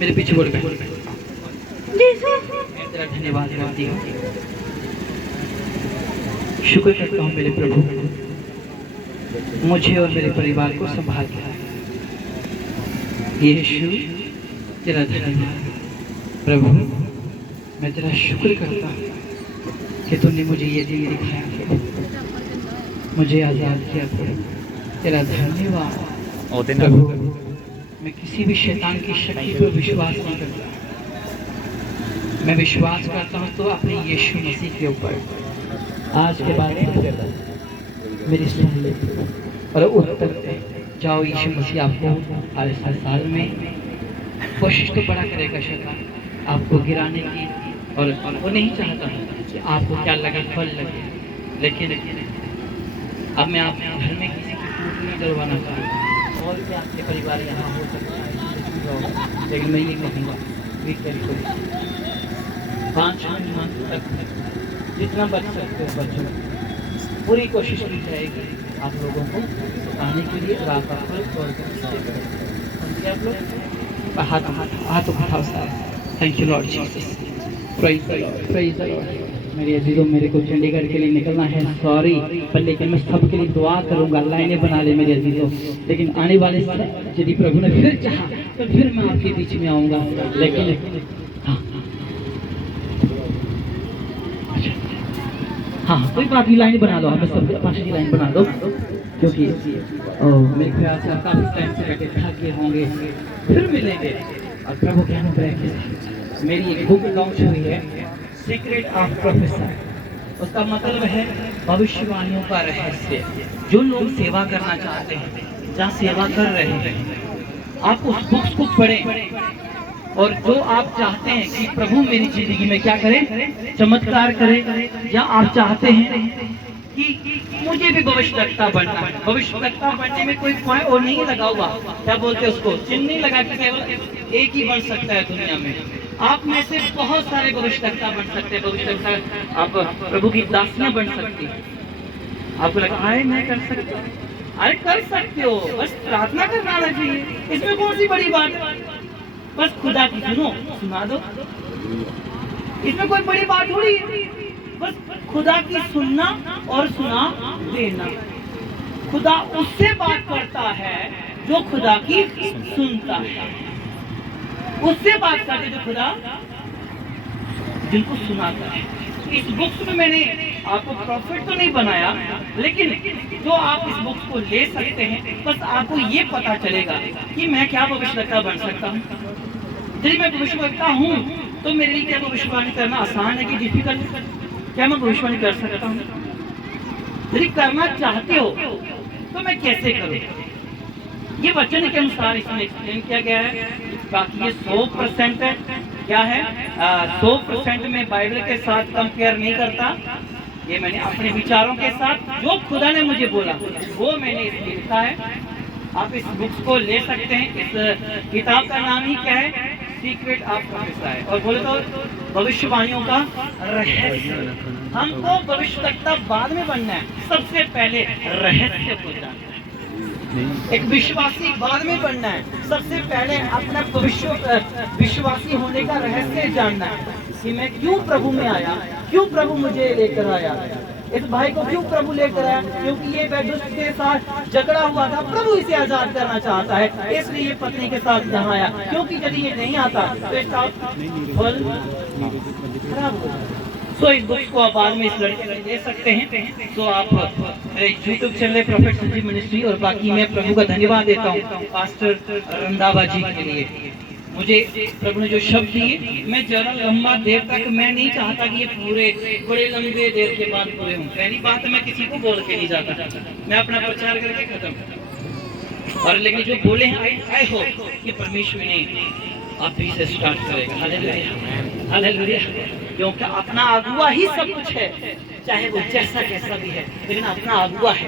मेरे पीछे बोलो तेरा धन्यवाद करती हूँ, शुक्र करता हूँ मेरे प्रभु मुझे और मेरे परिवार को संभाल के। यीशु तेरा धन्यवाद प्रभु, मैं तेरा शुक्र करता हूँ कि तूने मुझे ये दिन दिखाया, मुझे आज़ाद किया प्रभु, तेरा धन्यवाद प्रभु। मैं किसी भी शैतान की शक्ति पर विश्वास नहीं करता, मैं विश्वास करता हूँ तो अपने यीशु मसीह के ऊपर। आज के बाद मेरी सुन ले और उत्तर दे। जाओ, यीशु मसीह आपको आज संसार में कोशिश तो बड़ा करेगा शैतान आपको गिराने की, और वो नहीं चाहता कि आपको क्या लगे, फल लगे। लेकिन अब मैं आपके घर में किसी की टूट नहीं करवाना चाहता, और भी आपके परिवार यहाँ हो सकता है, लेकिन मैं ये कहूँगा भी करीब 5 मिनट तक जितना बच सकते हो बच्चों, पूरी कोशिश की जाएगी आप लोगों को बताने के लिए। रात का फल और आप लोग हाथ उठाओ साहब। Thank you Lord Jesus, praise the Lord, praise the Lord. मेरे अजीजों, मेरे को चंडीगढ़ के लिए निकलना है, सॉरी, पर लेकिन मैं सबके लिए दुआ करूंगा, लाइनें बना ले मेरे अजीजों। लेकिन आने वाले यदि प्रभु ने फिर चाहा तो फिर मैं आपके बीच में आऊंगा। लेकिन हाँ कोई बात नहीं, लाइन बना लो, हमें सब 5 लाइन बना दो, क्योंकि मेरे ख्याल से काफी टाइम से बैठे थक गए होंगे, फिर मिलेंगे। और प्रभु के अनुग्रह के साथ मेरी एक बुक लॉन्च हुई है, सीक्रेट ऑफ प्रोफेसर। उसका मतलब है भविष्यवाणियों का रहस्य। जो लोग सेवा करना चाहते हैं, जहाँ सेवा कर रहे हैं, आप उस बुक्स को पढ़ें। और जो आप चाहते हैं कि प्रभु मेरी जिंदगी में क्या करें, चमत्कार करें, या आप चाहते हैं कि मुझे भी भविष्यवक्ता बनना है। भविष्यवक्ता बनने में कोई पॉइंट और नहीं लगा हुआ, क्या बोलते हैं उसको, चिन्ह नहीं लगा कि केवल एक ही बन सकता है दुनिया में। आप में से बहुत सारे भविष्यवक्ता बन सकते हैं। भविष्यवक्ता आप प्रभु की दासियां बन सकती हैं। आपको लगा अरे मैं कर सकता, अरे कर सकते हो, बस प्रार्थना करना आना चाहिए, इसमें कौन सी बड़ी बात है। बस खुदा की सुना दो, इसमें कोई बड़ी बात थोड़ी है। बस खुदा की सुनना और सुना देना। खुदा उससे बात करता है जो खुदा की सुनता है, उससे बात करते जो खुदा जिनको सुनाता है। इस बुक्स में मैंने आपको प्रॉफिट तो नहीं बनाया, लेकिन जो आप इस बुक्स को ले सकते हैं, बस आपको ये पता चलेगा कि मैं क्या भविष्यवक्ता बन सकता हूँ। यदि मैं भविष्यवक्ता हूँ तो मेरे लिए क्या भविष्यवाणी करना आसान है कि डिफिकल्ट? क्या मैं भविष्यवाणी कर सकता हूँ? यदि करना चाहते हो तो मैं कैसे करूँ? ये वचन के अनुसार इसमें एक्सप्लेन किया गया है। बाकी ये 100% है, क्या है 100% में बाइबल के साथ कंपेयर नहीं करता। ये मैंने अपने विचारों के साथ जो खुदा ने मुझे बोला वो मैंने इसमें लिखा है। आप इस बुक्स को ले सकते हैं। इस किताब का नाम ही क्या है, सीक्रेट ऑफ प्रोफेसी, और बोले तो भविष्यवाणियों का रहस्य। हमको भविष्यवक्ता बाद में बनना है, सबसे पहले रहस्य को जानना है। एक विश्वासी बाद में बनना है, सबसे पहले अपना विश्वासी होने का रहस्य जानना है कि मैं क्यों प्रभु में आया, क्यों प्रभु मुझे लेकर आया, इस भाई को क्यों प्रभु लेकर आया, क्योंकि ये दुष्ट के साथ झगड़ा हुआ था, प्रभु इसे आजाद करना चाहता है, इसलिए ये पत्नी के साथ यहाँ आया, क्योंकि यदि ये नहीं आता तो इसका फल खराब हो जाएगा। सो इस बुक को आप बाद में इस लड़के को दे सकते हैं। सो आप YouTube channel prophet Sanjeev ministry, और बाकी मैं प्रभु का धन्यवाद देता हूँ पास्टर रंधावा जी के लिए। मुझे प्रभु ने जो शब्द दिए, मैं जरा लंबा देर तक मैं नहीं चाहता कि ये पूरे बड़े लंबे देर के बाद पूरे हों। पहली बात मैं किसी को बोल के नहीं जाता, मैं अपना प्रचार करके खत्म। और लेकिन जो बोले हैं आई होप कि परमेश्वर ने आप भी से स्टार्ट करेगा। Hallelujah, hallelujah. क्योंकि अपना अगुआ ही सब कुछ है, चाहे वो जैसा कैसा भी है, लेकिन अपना अगुआ है।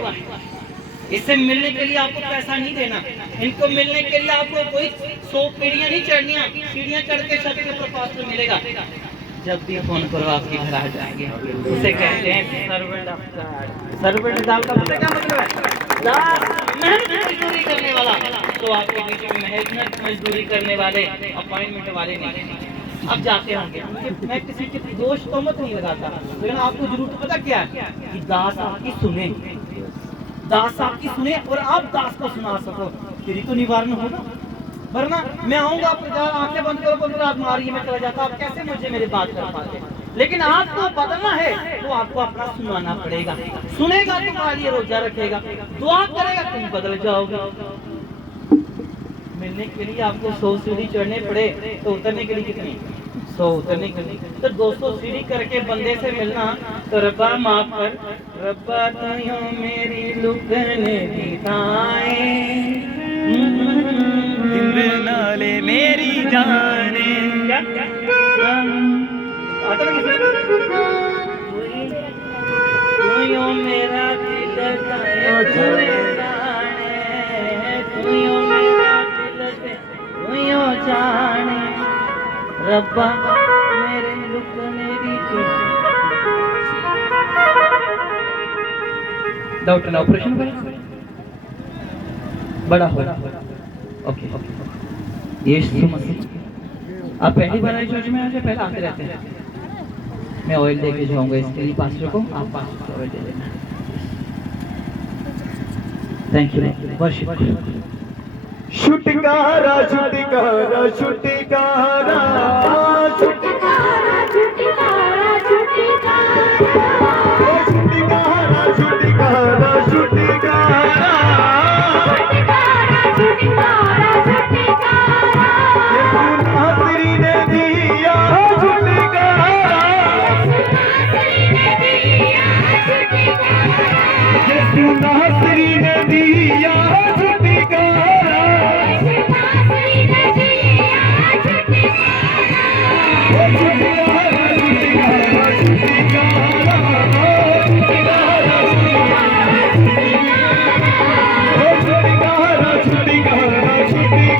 इससे मिलने के लिए आपको पैसा नहीं देना, इनको मिलने के लिए आपको कोई 100 सीढ़ियां नहीं चढ़निया, सीढ़ियां चढ़ के सबके प्रपास में मिलेगा। जब भी फोन करो आपके घर आ जाएंगे। उसे कहते हैं सर्वेंट ऑफ गॉड। सर्वेंट का क्या मतलब है? मेहनत मजदूरी करने वाला। तो आपके बीच में मेहनत मजदूरी करने वाले, अपॉइंटमेंट वाले नहीं। अब जाते होंगे, मैं किसी के दोष तो मत नहीं लगाता, लेकिन आपको जरूरत पता क्या है कि दास आपकी सुने, दास आपकी सुने और आप दास को सुना सको, फिर तो निवारण होगा। वरना मैं आऊंगा, आंखें बंद करो, फिर आप मारिए, मैं चला जाता, आप कैसे मुझे मेरी बात कर पाते? लेकिन आपको बदलना है तो आपको अपना सुनाना पड़ेगा। सुनेगा तुम्हारे लिए रोजा रखेगा, दुआ करेगा, तुम बदल जाओगे। मिलने के लिए आपको 100 सीढ़ी चढ़ने पड़े तो उतरने के लिए कितनी? 100 उतरने के लिए तो 200 सीढ़ी करके बंदे से मिलना। तो रब्बा माफ कर, रब्बा तुझो मेरी लुकने दिखाए, जिंद नाले मेरी जाने। आता ना किसी तुझो मेरा दिल जाने, रब्बा मेरे लुकने दी डॉक्टर ने ऑपरेशन करा, बड़ा हो। ओके, यीशु मसीह। आप पहली बार आए चर्च में? आज पहले आते रहते हैं। मैं ऑयल लेके जाऊंगा इसके लिए पास्टर को, आप पास्टर को ऑयल दे देना। Thank you. वर्शिप। छुटकारा छुटकारा छुटकारा छुटकारा छुटकारा छुटकारा छुटकारा छुटकारा छुटकारा नासरी ने दिया छुटकारा, नासरी ने दिया छुटकारा, नासरी ने दिया छुटकारा, ओ छुटकारा छुटकारा छुटकारा छुटकारा छुटकारा।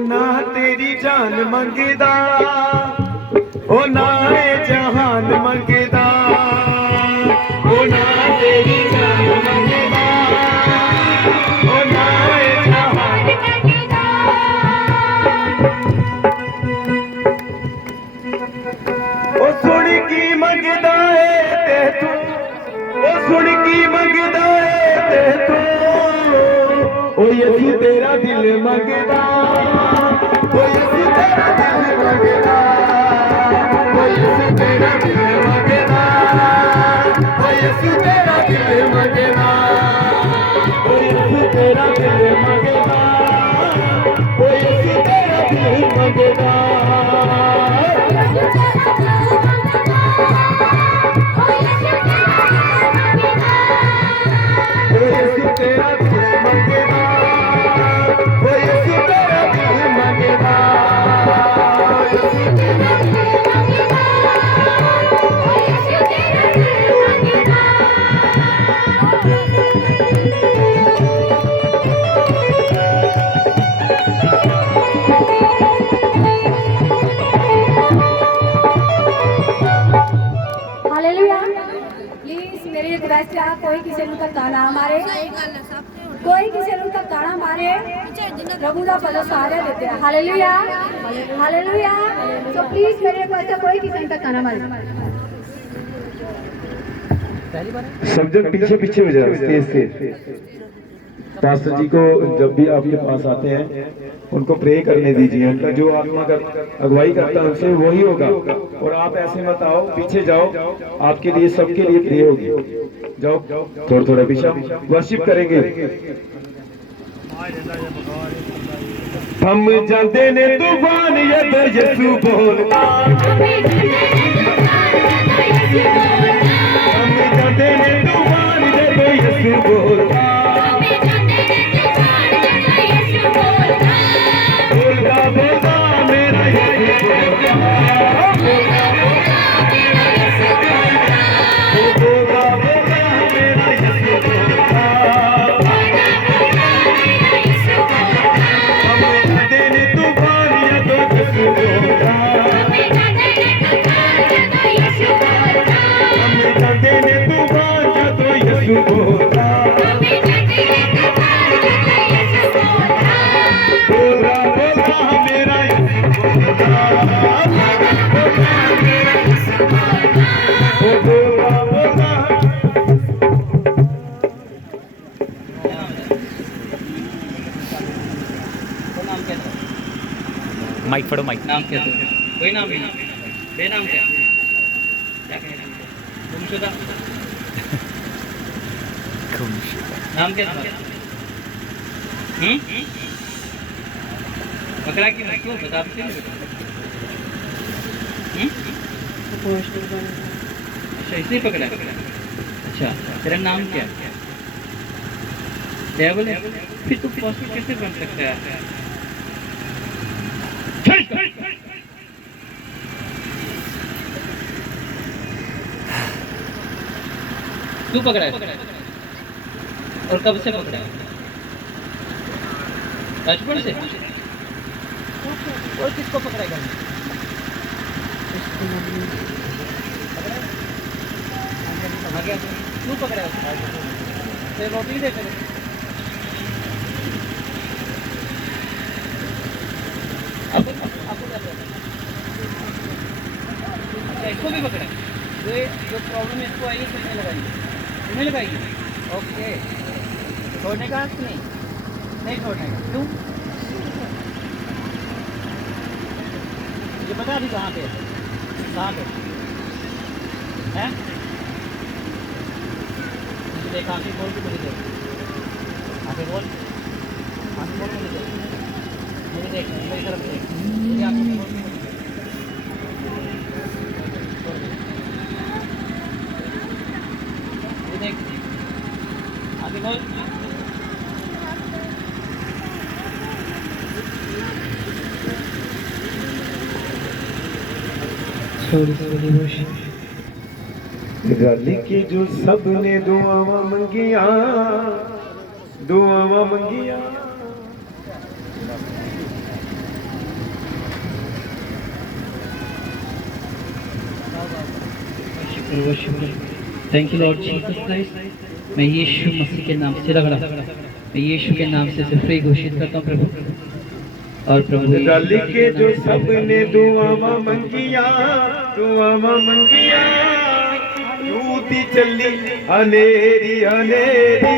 ना तेरी जान मंगदा, ओ ना जहान मंगदा, ओ ना तेरी जान मंगदा, ओ ना जहान मंगदा। ओ सुन की मंगदा है ते ओ यीशु तेरा दिल मंगदा, ओ यीशु तेरा दिल मंगदा, ओ यीशु तेरा दिल मंगदा, ओ यीशु तेरा दिल मंगदा, ओ यीशु तेरा दिल मंगदा, ओ यीशु तेरा दिल मंगदा। प्लीज मेरी रिक्वेस्ट है, कोई किसी ਨੂੰ ਧੱਕਾ ਨਾ ਮਾਰੇ, कोई किसी ਨੂੰ ਧੱਕਾ ਨਾ मारे। प्रभु का भला सारे देते हैं। Hallelujah hallelujah. तो प्लीज मेरी रिक्वेस्ट है, कोई किसी ਨੂੰ ਧੱਕਾ ना मारे। सब जन पीछे पीछे हो जाए स्टेज से। पास्टर जी को जब भी आपके पास आते हैं उनको प्रे करने दीजिए, उनका जो आत्मा का अगुवाई करता है उनसे वही होगा। और आप ऐसे मत आओ, पीछे जाओ, आपके लिए सबके लिए प्रे होगी। जाओ थोड़ा थोड़ा पीछे, वर्शिप करेंगे। हम जाते ने तूफान यद यीशु बोलता, हम जाते ने तूफान यद यीशु बोलता, बोलता बोलता मेरा यीशु बोलता, बोलता बोलता मेरा यीशु बोलता, बोलता बोलता मेरा यीशु बोलता, हम जाते ने तूफान यद यीशु बोलता, हम जाते ने तूफान यद यीशु बोलता, बोलता बोलता मेरा यीशु बोलता, बोलता बोलता। नाम क्या था? माइक पढ़ो माइक। नाम क्या था? कोई नाम ही ना, बेनाम क्या? क्या कह रहे हैं? गुमशुदा। नाम क्या था? पकड़ा क्यों? क्यों बता सकते हैं? अच्छा इसलिए पकड़ा। अच्छा तेरा नाम क्या? डेविल है? फिर तू पॉजिटिव कैसे बन सकता है? तू पकड़ा है? और कब से पकड़ा है? बचपन से? और किसको पकड़ेगा? आगे तू पकड़ा है? रोटी दे फिर। अच्छा इसको भी पकड़ा? जो प्रॉब्लम इसको आई है किसने लगाई? तुम्हें लगाई? ओके छोड़ने का नहीं, नहीं छोड़ने का। क्यों? मुझे पता अभी कहाँ पे है, कहाँ पे है? मुझे देख आँखें खोल के मुझे देख, आँखें खोल, आँखें खोल मुझे देख, मुझे देख, मेरी तरफ देख, मुझे आँखें खोल के मुझे देख, मुझे देख, आँखें खोल। रल के जो सबने दुआवां मंगिया, दुआवां मंगिया। Thank you Lord Jesus Christ. मैं यीशु मसीह के नाम से रगड़ा, मैं यीशु के नाम से फ्री घोषित करता हूँ प्रभु। और प्रभु रल के जो सबने दुआवां मंगिया, दुआवां मंगिया, रूती चली अनेरी अनेरी,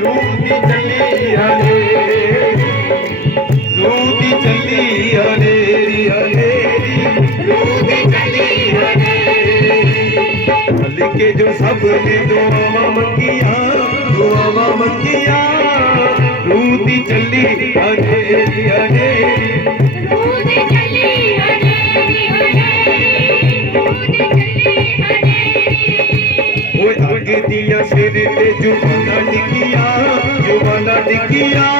रूदी चली हनेरी, रूदी चली हनेरी हनेरी, रूदी चली हनेरी। के जो सबने दुआवां मंगियां, दुआवां मंगियां, रूदी चली हनेरी हनेरी, रूदी चली हनेरी हनेरी, रूदी चली हनेरी। ओए अगे दियां सिर ते जुबाना डिगियां, जुबाना डिगियां,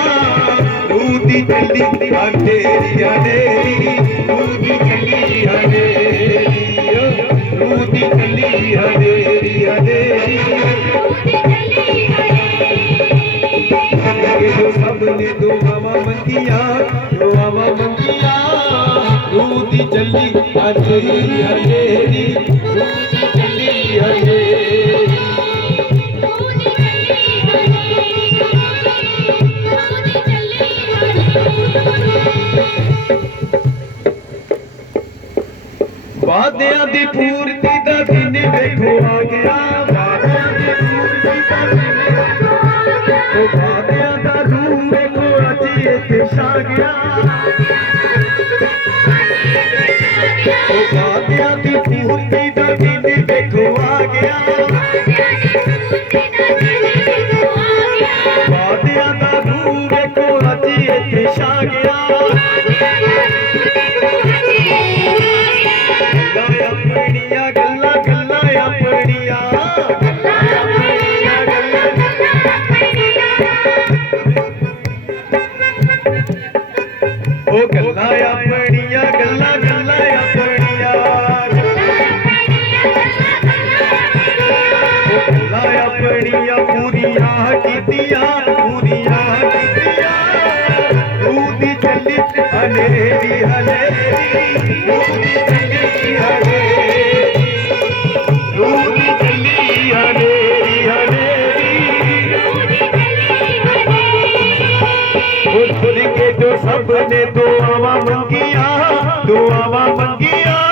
रूदी चली हनेरी हनेरी, रूदी चली हनेरी, रूदी चली हनेरी हनेरी, रूदी चली हनेरी। जो सबने दुआवां मंगियां, दुआवां मंगियां, रूदी चली हनेरी हनेरी, रूदी चली हनेरी। रूदी चली वादियां दी पूर्ति दा दिन वेखो आ गया, वादियां दी पूर्ति दा दिन वेखो आ गया, ओ वादियां दा रूह वेखो अज इत्थे छा गया, ओ वादियां दी पूर्ति दा दिन वेखो आ गया, वादियां दा रूह वेखो अज इत्थे छा गया। अपनिया गल्ला गल्ला अपनिया, ओ गल्ला अपनिया गल्ला गल्ला अपनिया, ओ गल्ला अपनिया पूरियां कीतियां, पूरियां कीतियां, रूदी चली हनेरी हनेरी, रूदी चली हनेरी, रूदी चली हनेरी हनेरी, ओ खुद के जो सबने दुआवां मंगियां, दुआवां मंगियां,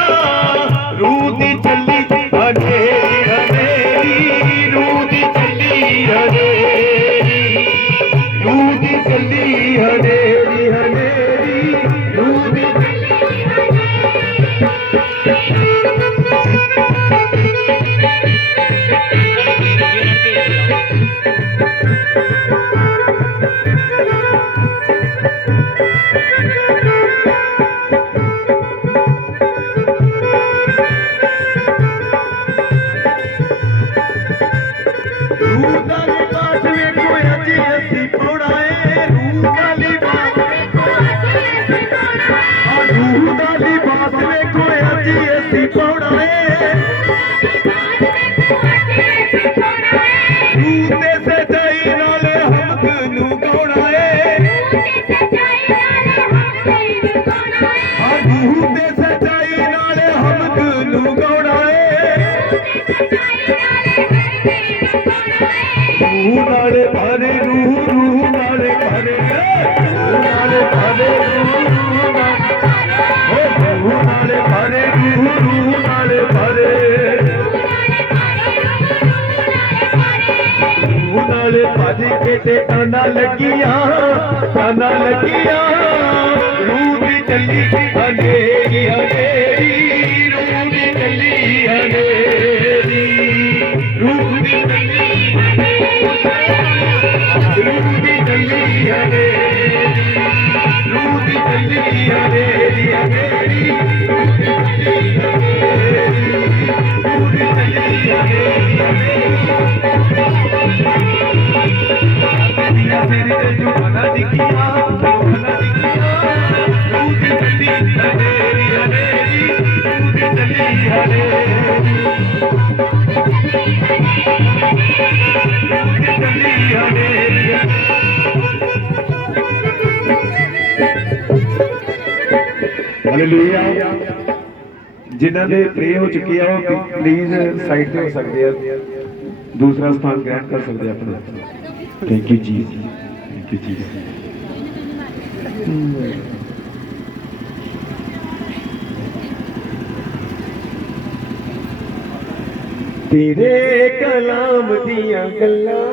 रूदी चली हनेरी हनेरी, रूदी चली हनेरी, रूदी चली हनेरी हनेरी, रूदी रूह दा लिबास वेखो अज असीं पाउणा ए, रूह दा लिबास वेखो अज असीं पाउणा ए, रूह दा लिबास वेखो अज असीं पाउणा ए, रूह ते सजाई नाल हमद नूं गाउणा ए, रूह ते सजाई नाल हमद नूं गाउणा ए, रूह नाले भरे रूह, रूह नाले भरे, रूह नाले भरे रूह, रूह नाले भरे, रूह नाले भरे रूह, रूह नाले भरे, रूह नाले भज के ते ताना लगियां, ताना लगियां, रूह दी चली हनेरी हनेरी, रूह दी चली हनेरी, रूह दी चली रूदी चली हनेरी, रूदी चली हनेरी हनेरी, रूदी चली हनेरी, रूदी चली हनेरी हनेरी। दिया सिर ते जुबाना डिगियां, जुबाना डिगियां, रूदी चली हनेरी हनेरी, रूदी चली हनेरी, रूदी चली हनेरी। हालेलुया। जिन्हां दे प्रे हो चुकी है वो प्लीज साइड पे हो सकते हैं, दूसरा स्थान ग्रहण कर सकते हैं अपना। Thank you ji, thank you ji. तेरे कलाम दियां गल्लां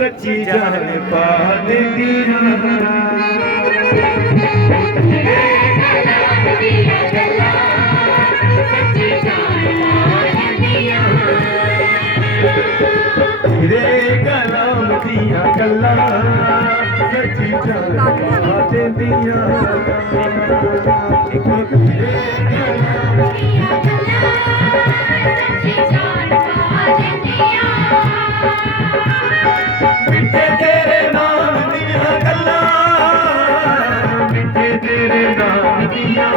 सच्ची जान पा देंदियां तेरे कलाम दिया गल्ला सच्ची जान पा देंदियां मिठे तेरे नाम दिया गल्ला मिठे तेरे नाम दिया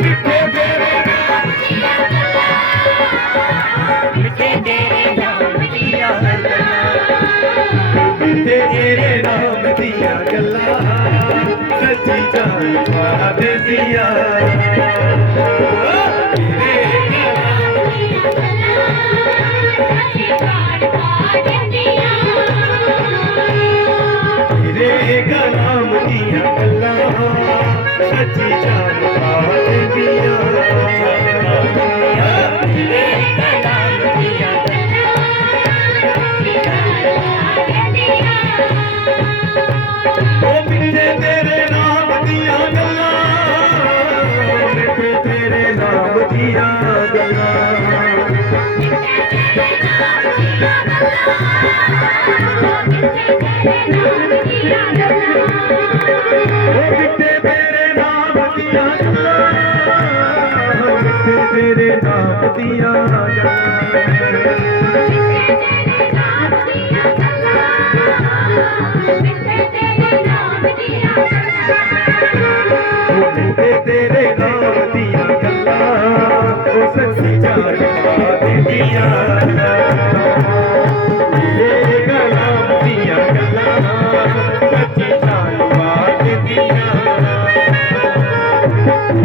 मिठे तेरे नाम दिया गल्ला मिठे तेरे नाम दिया गल्ला मिठे तेरे नाम दिया गल्ला सच्ची जान पा देंदियां तेरे कलाम दिया गल्ला सच्ची जान पा देंदियां तेरे कलाम दिया गल्ला ओ मिठे तेरे नाम दिया गल्ला मिठे तेरे नाम दिया गल्ला मिठे तेरे नाम दिया गल्ला मिठे तेरे नाम दिया गल्ला मिठे तेरे नाम दिया गल्ला ओ सच्ची जान पा देंदियां तेरे कलाम दिया गल्ला सच्ची जान पा देंदियां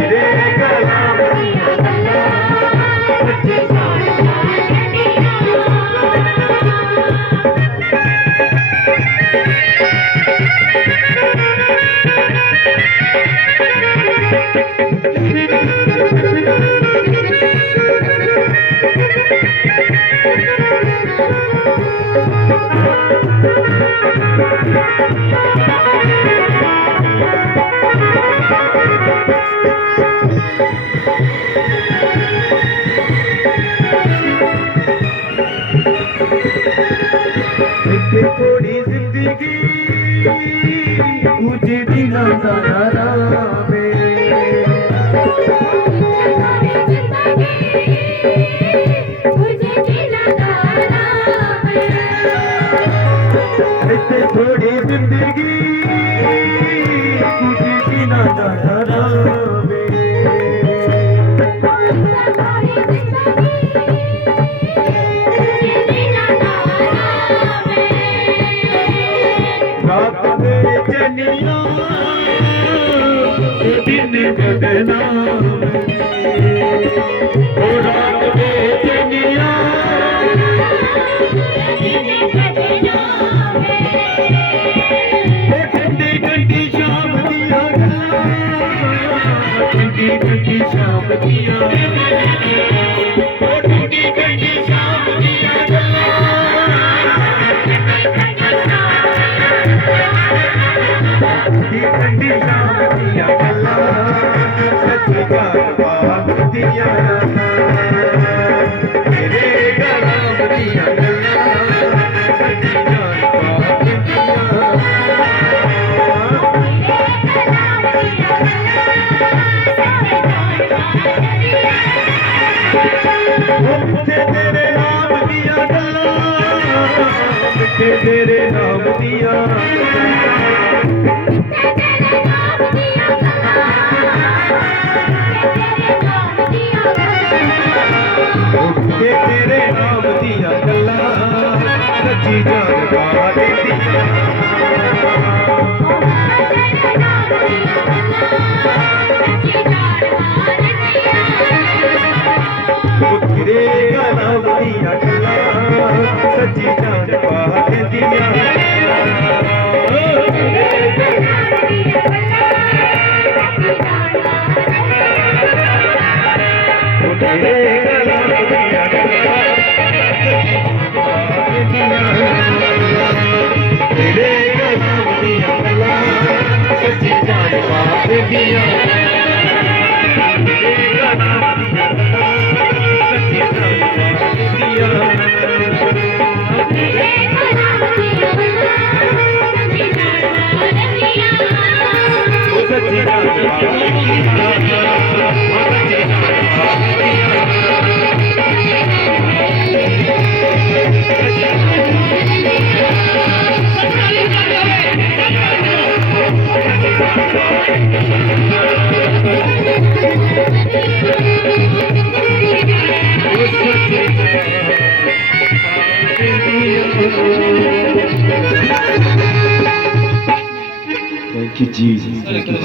तेरे कलाम दिया गल्ला सच्ची जान पा थोड़ी जिंदगी तुझे बिना सहारा थोड़ी जिंदगी तुझे बिना सहारा रात में चनिया दिन गगना ओ रात में चनिया ठंडी ठंडी शाम दिया गल्ला ठंडी ठंडी शाम दिया ठंडी ठंडी शाम दिया गल्ला ठंडी शाम दिया गल्ला सच्ची जान पा देंदियां तेरे कलाम दिया गल्ला सच्ची जान पा देंदियां मिठे तेरे नाम दिया गल्ला मिठे तेरे नाम दिया मिठे तेरे नाम दिया गल्ला सच्ची जान पा देंदियां तेरे कलाम दिया गल्ला सच्ची जान पा देंदियां दिया तेरा नाम दिया सच्ची जान Thank you, Jesus. Thank you, Jesus.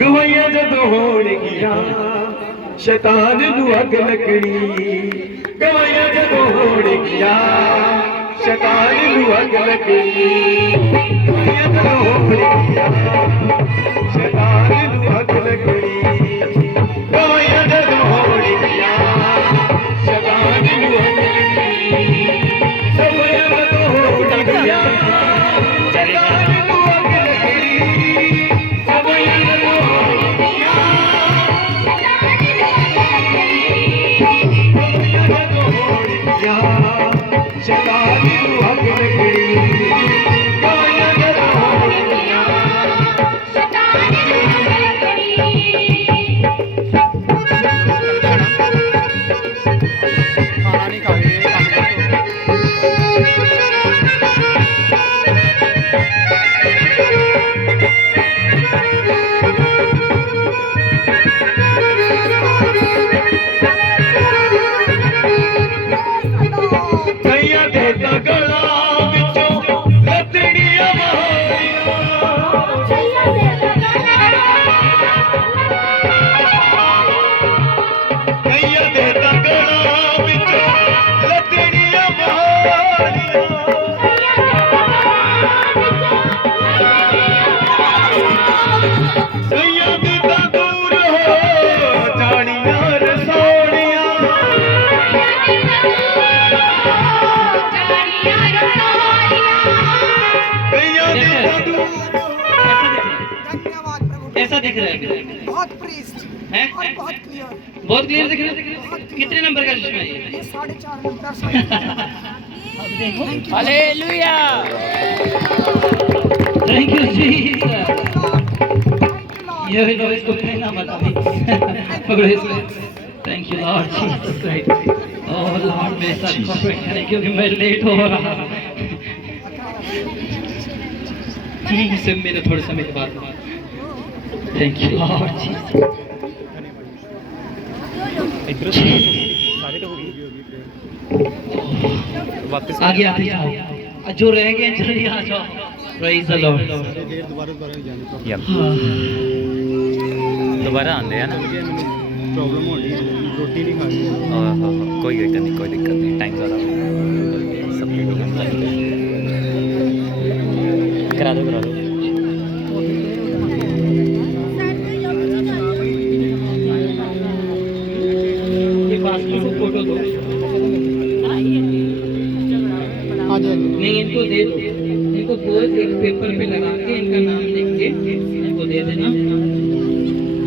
गवाइया जदों होणगियां शैतान नू अग लगनी गवाइया जदों होणगियां शैतान नू अग लगनी गवाइया जदों होणगियां शैतान नू अग लगनी गवाइया जदों होणगियां शैतान नू अग लगनी गवाइया जदों होणगियां शैतान नू अग लगनी गवाइया जदों होणगियां शैतान नू अग लगनी गवाइया जदों होणगियां कईयां दे तां गलां विचों लतड़ियां मारियां कईयां दे तां गलां विचों लतड़ियां मारियां कईयां दे तां दूर हो जानियां रसौड़ियां कईयां दे तां दूर कैसा दिख रहा है? बहुत प्रीस्ट हैं? और बहुत क्लियर बहुत क्लियर दिख रहा है। कितने नंबर का चश्मा है ये? ये 4.5 number hallelujah thank you Jesus. ये लो इसको पहना मत अभी पकड़ो इसको। Thank you Lord Jesus Christ. Oh lord मेरे साथ कोऑपरेट करें क्योंकि मैं लेट हो रहा हूं। इससे मेरे थोड़े समय के बाद थैंक यू लॉर्ड जीसस। इधर सारे तो हो गई वापस आगे आते जाओ। जो रह गए जल्दी आ जाओ। Praise the Lord. या दोबारा आंदे हैं ना प्रॉब्लम हो रही है रोटी नहीं खा रही कोई दिक्कत नहीं टाइम ज़्यादा सब करा दो ये पासपोर्ट को फोटो दो। नहीं इनको दे दो। इनको दो एक पेपर पे लगा के इनका नाम लिख के इनको दे देना।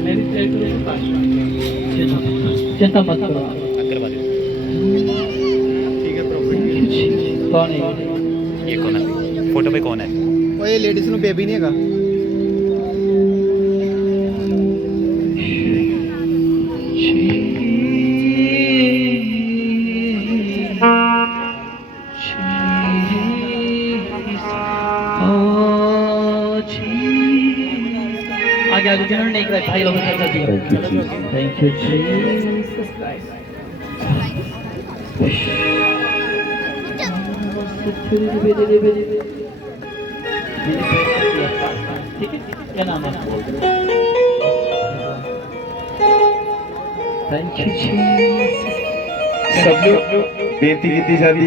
मैं भी प्लेट में पास चिंता मत करो। करवा दो ठीक है प्रॉफिट कौन है? ये कौन है फोटो पे कौन है ਉਹ ਇਹ ਲੇਡੀਜ਼ ਨੂੰ ਬੇਬੀ ਨਹੀਂ ਹੈਗਾ आगे आगे जिन्होंने नहीं कराया भाई लोगों ने कर दिया। Thank you Jesus Christ. ठीक है क्या नाम है? Thank you Jesus. सब लोग बेनती की जाती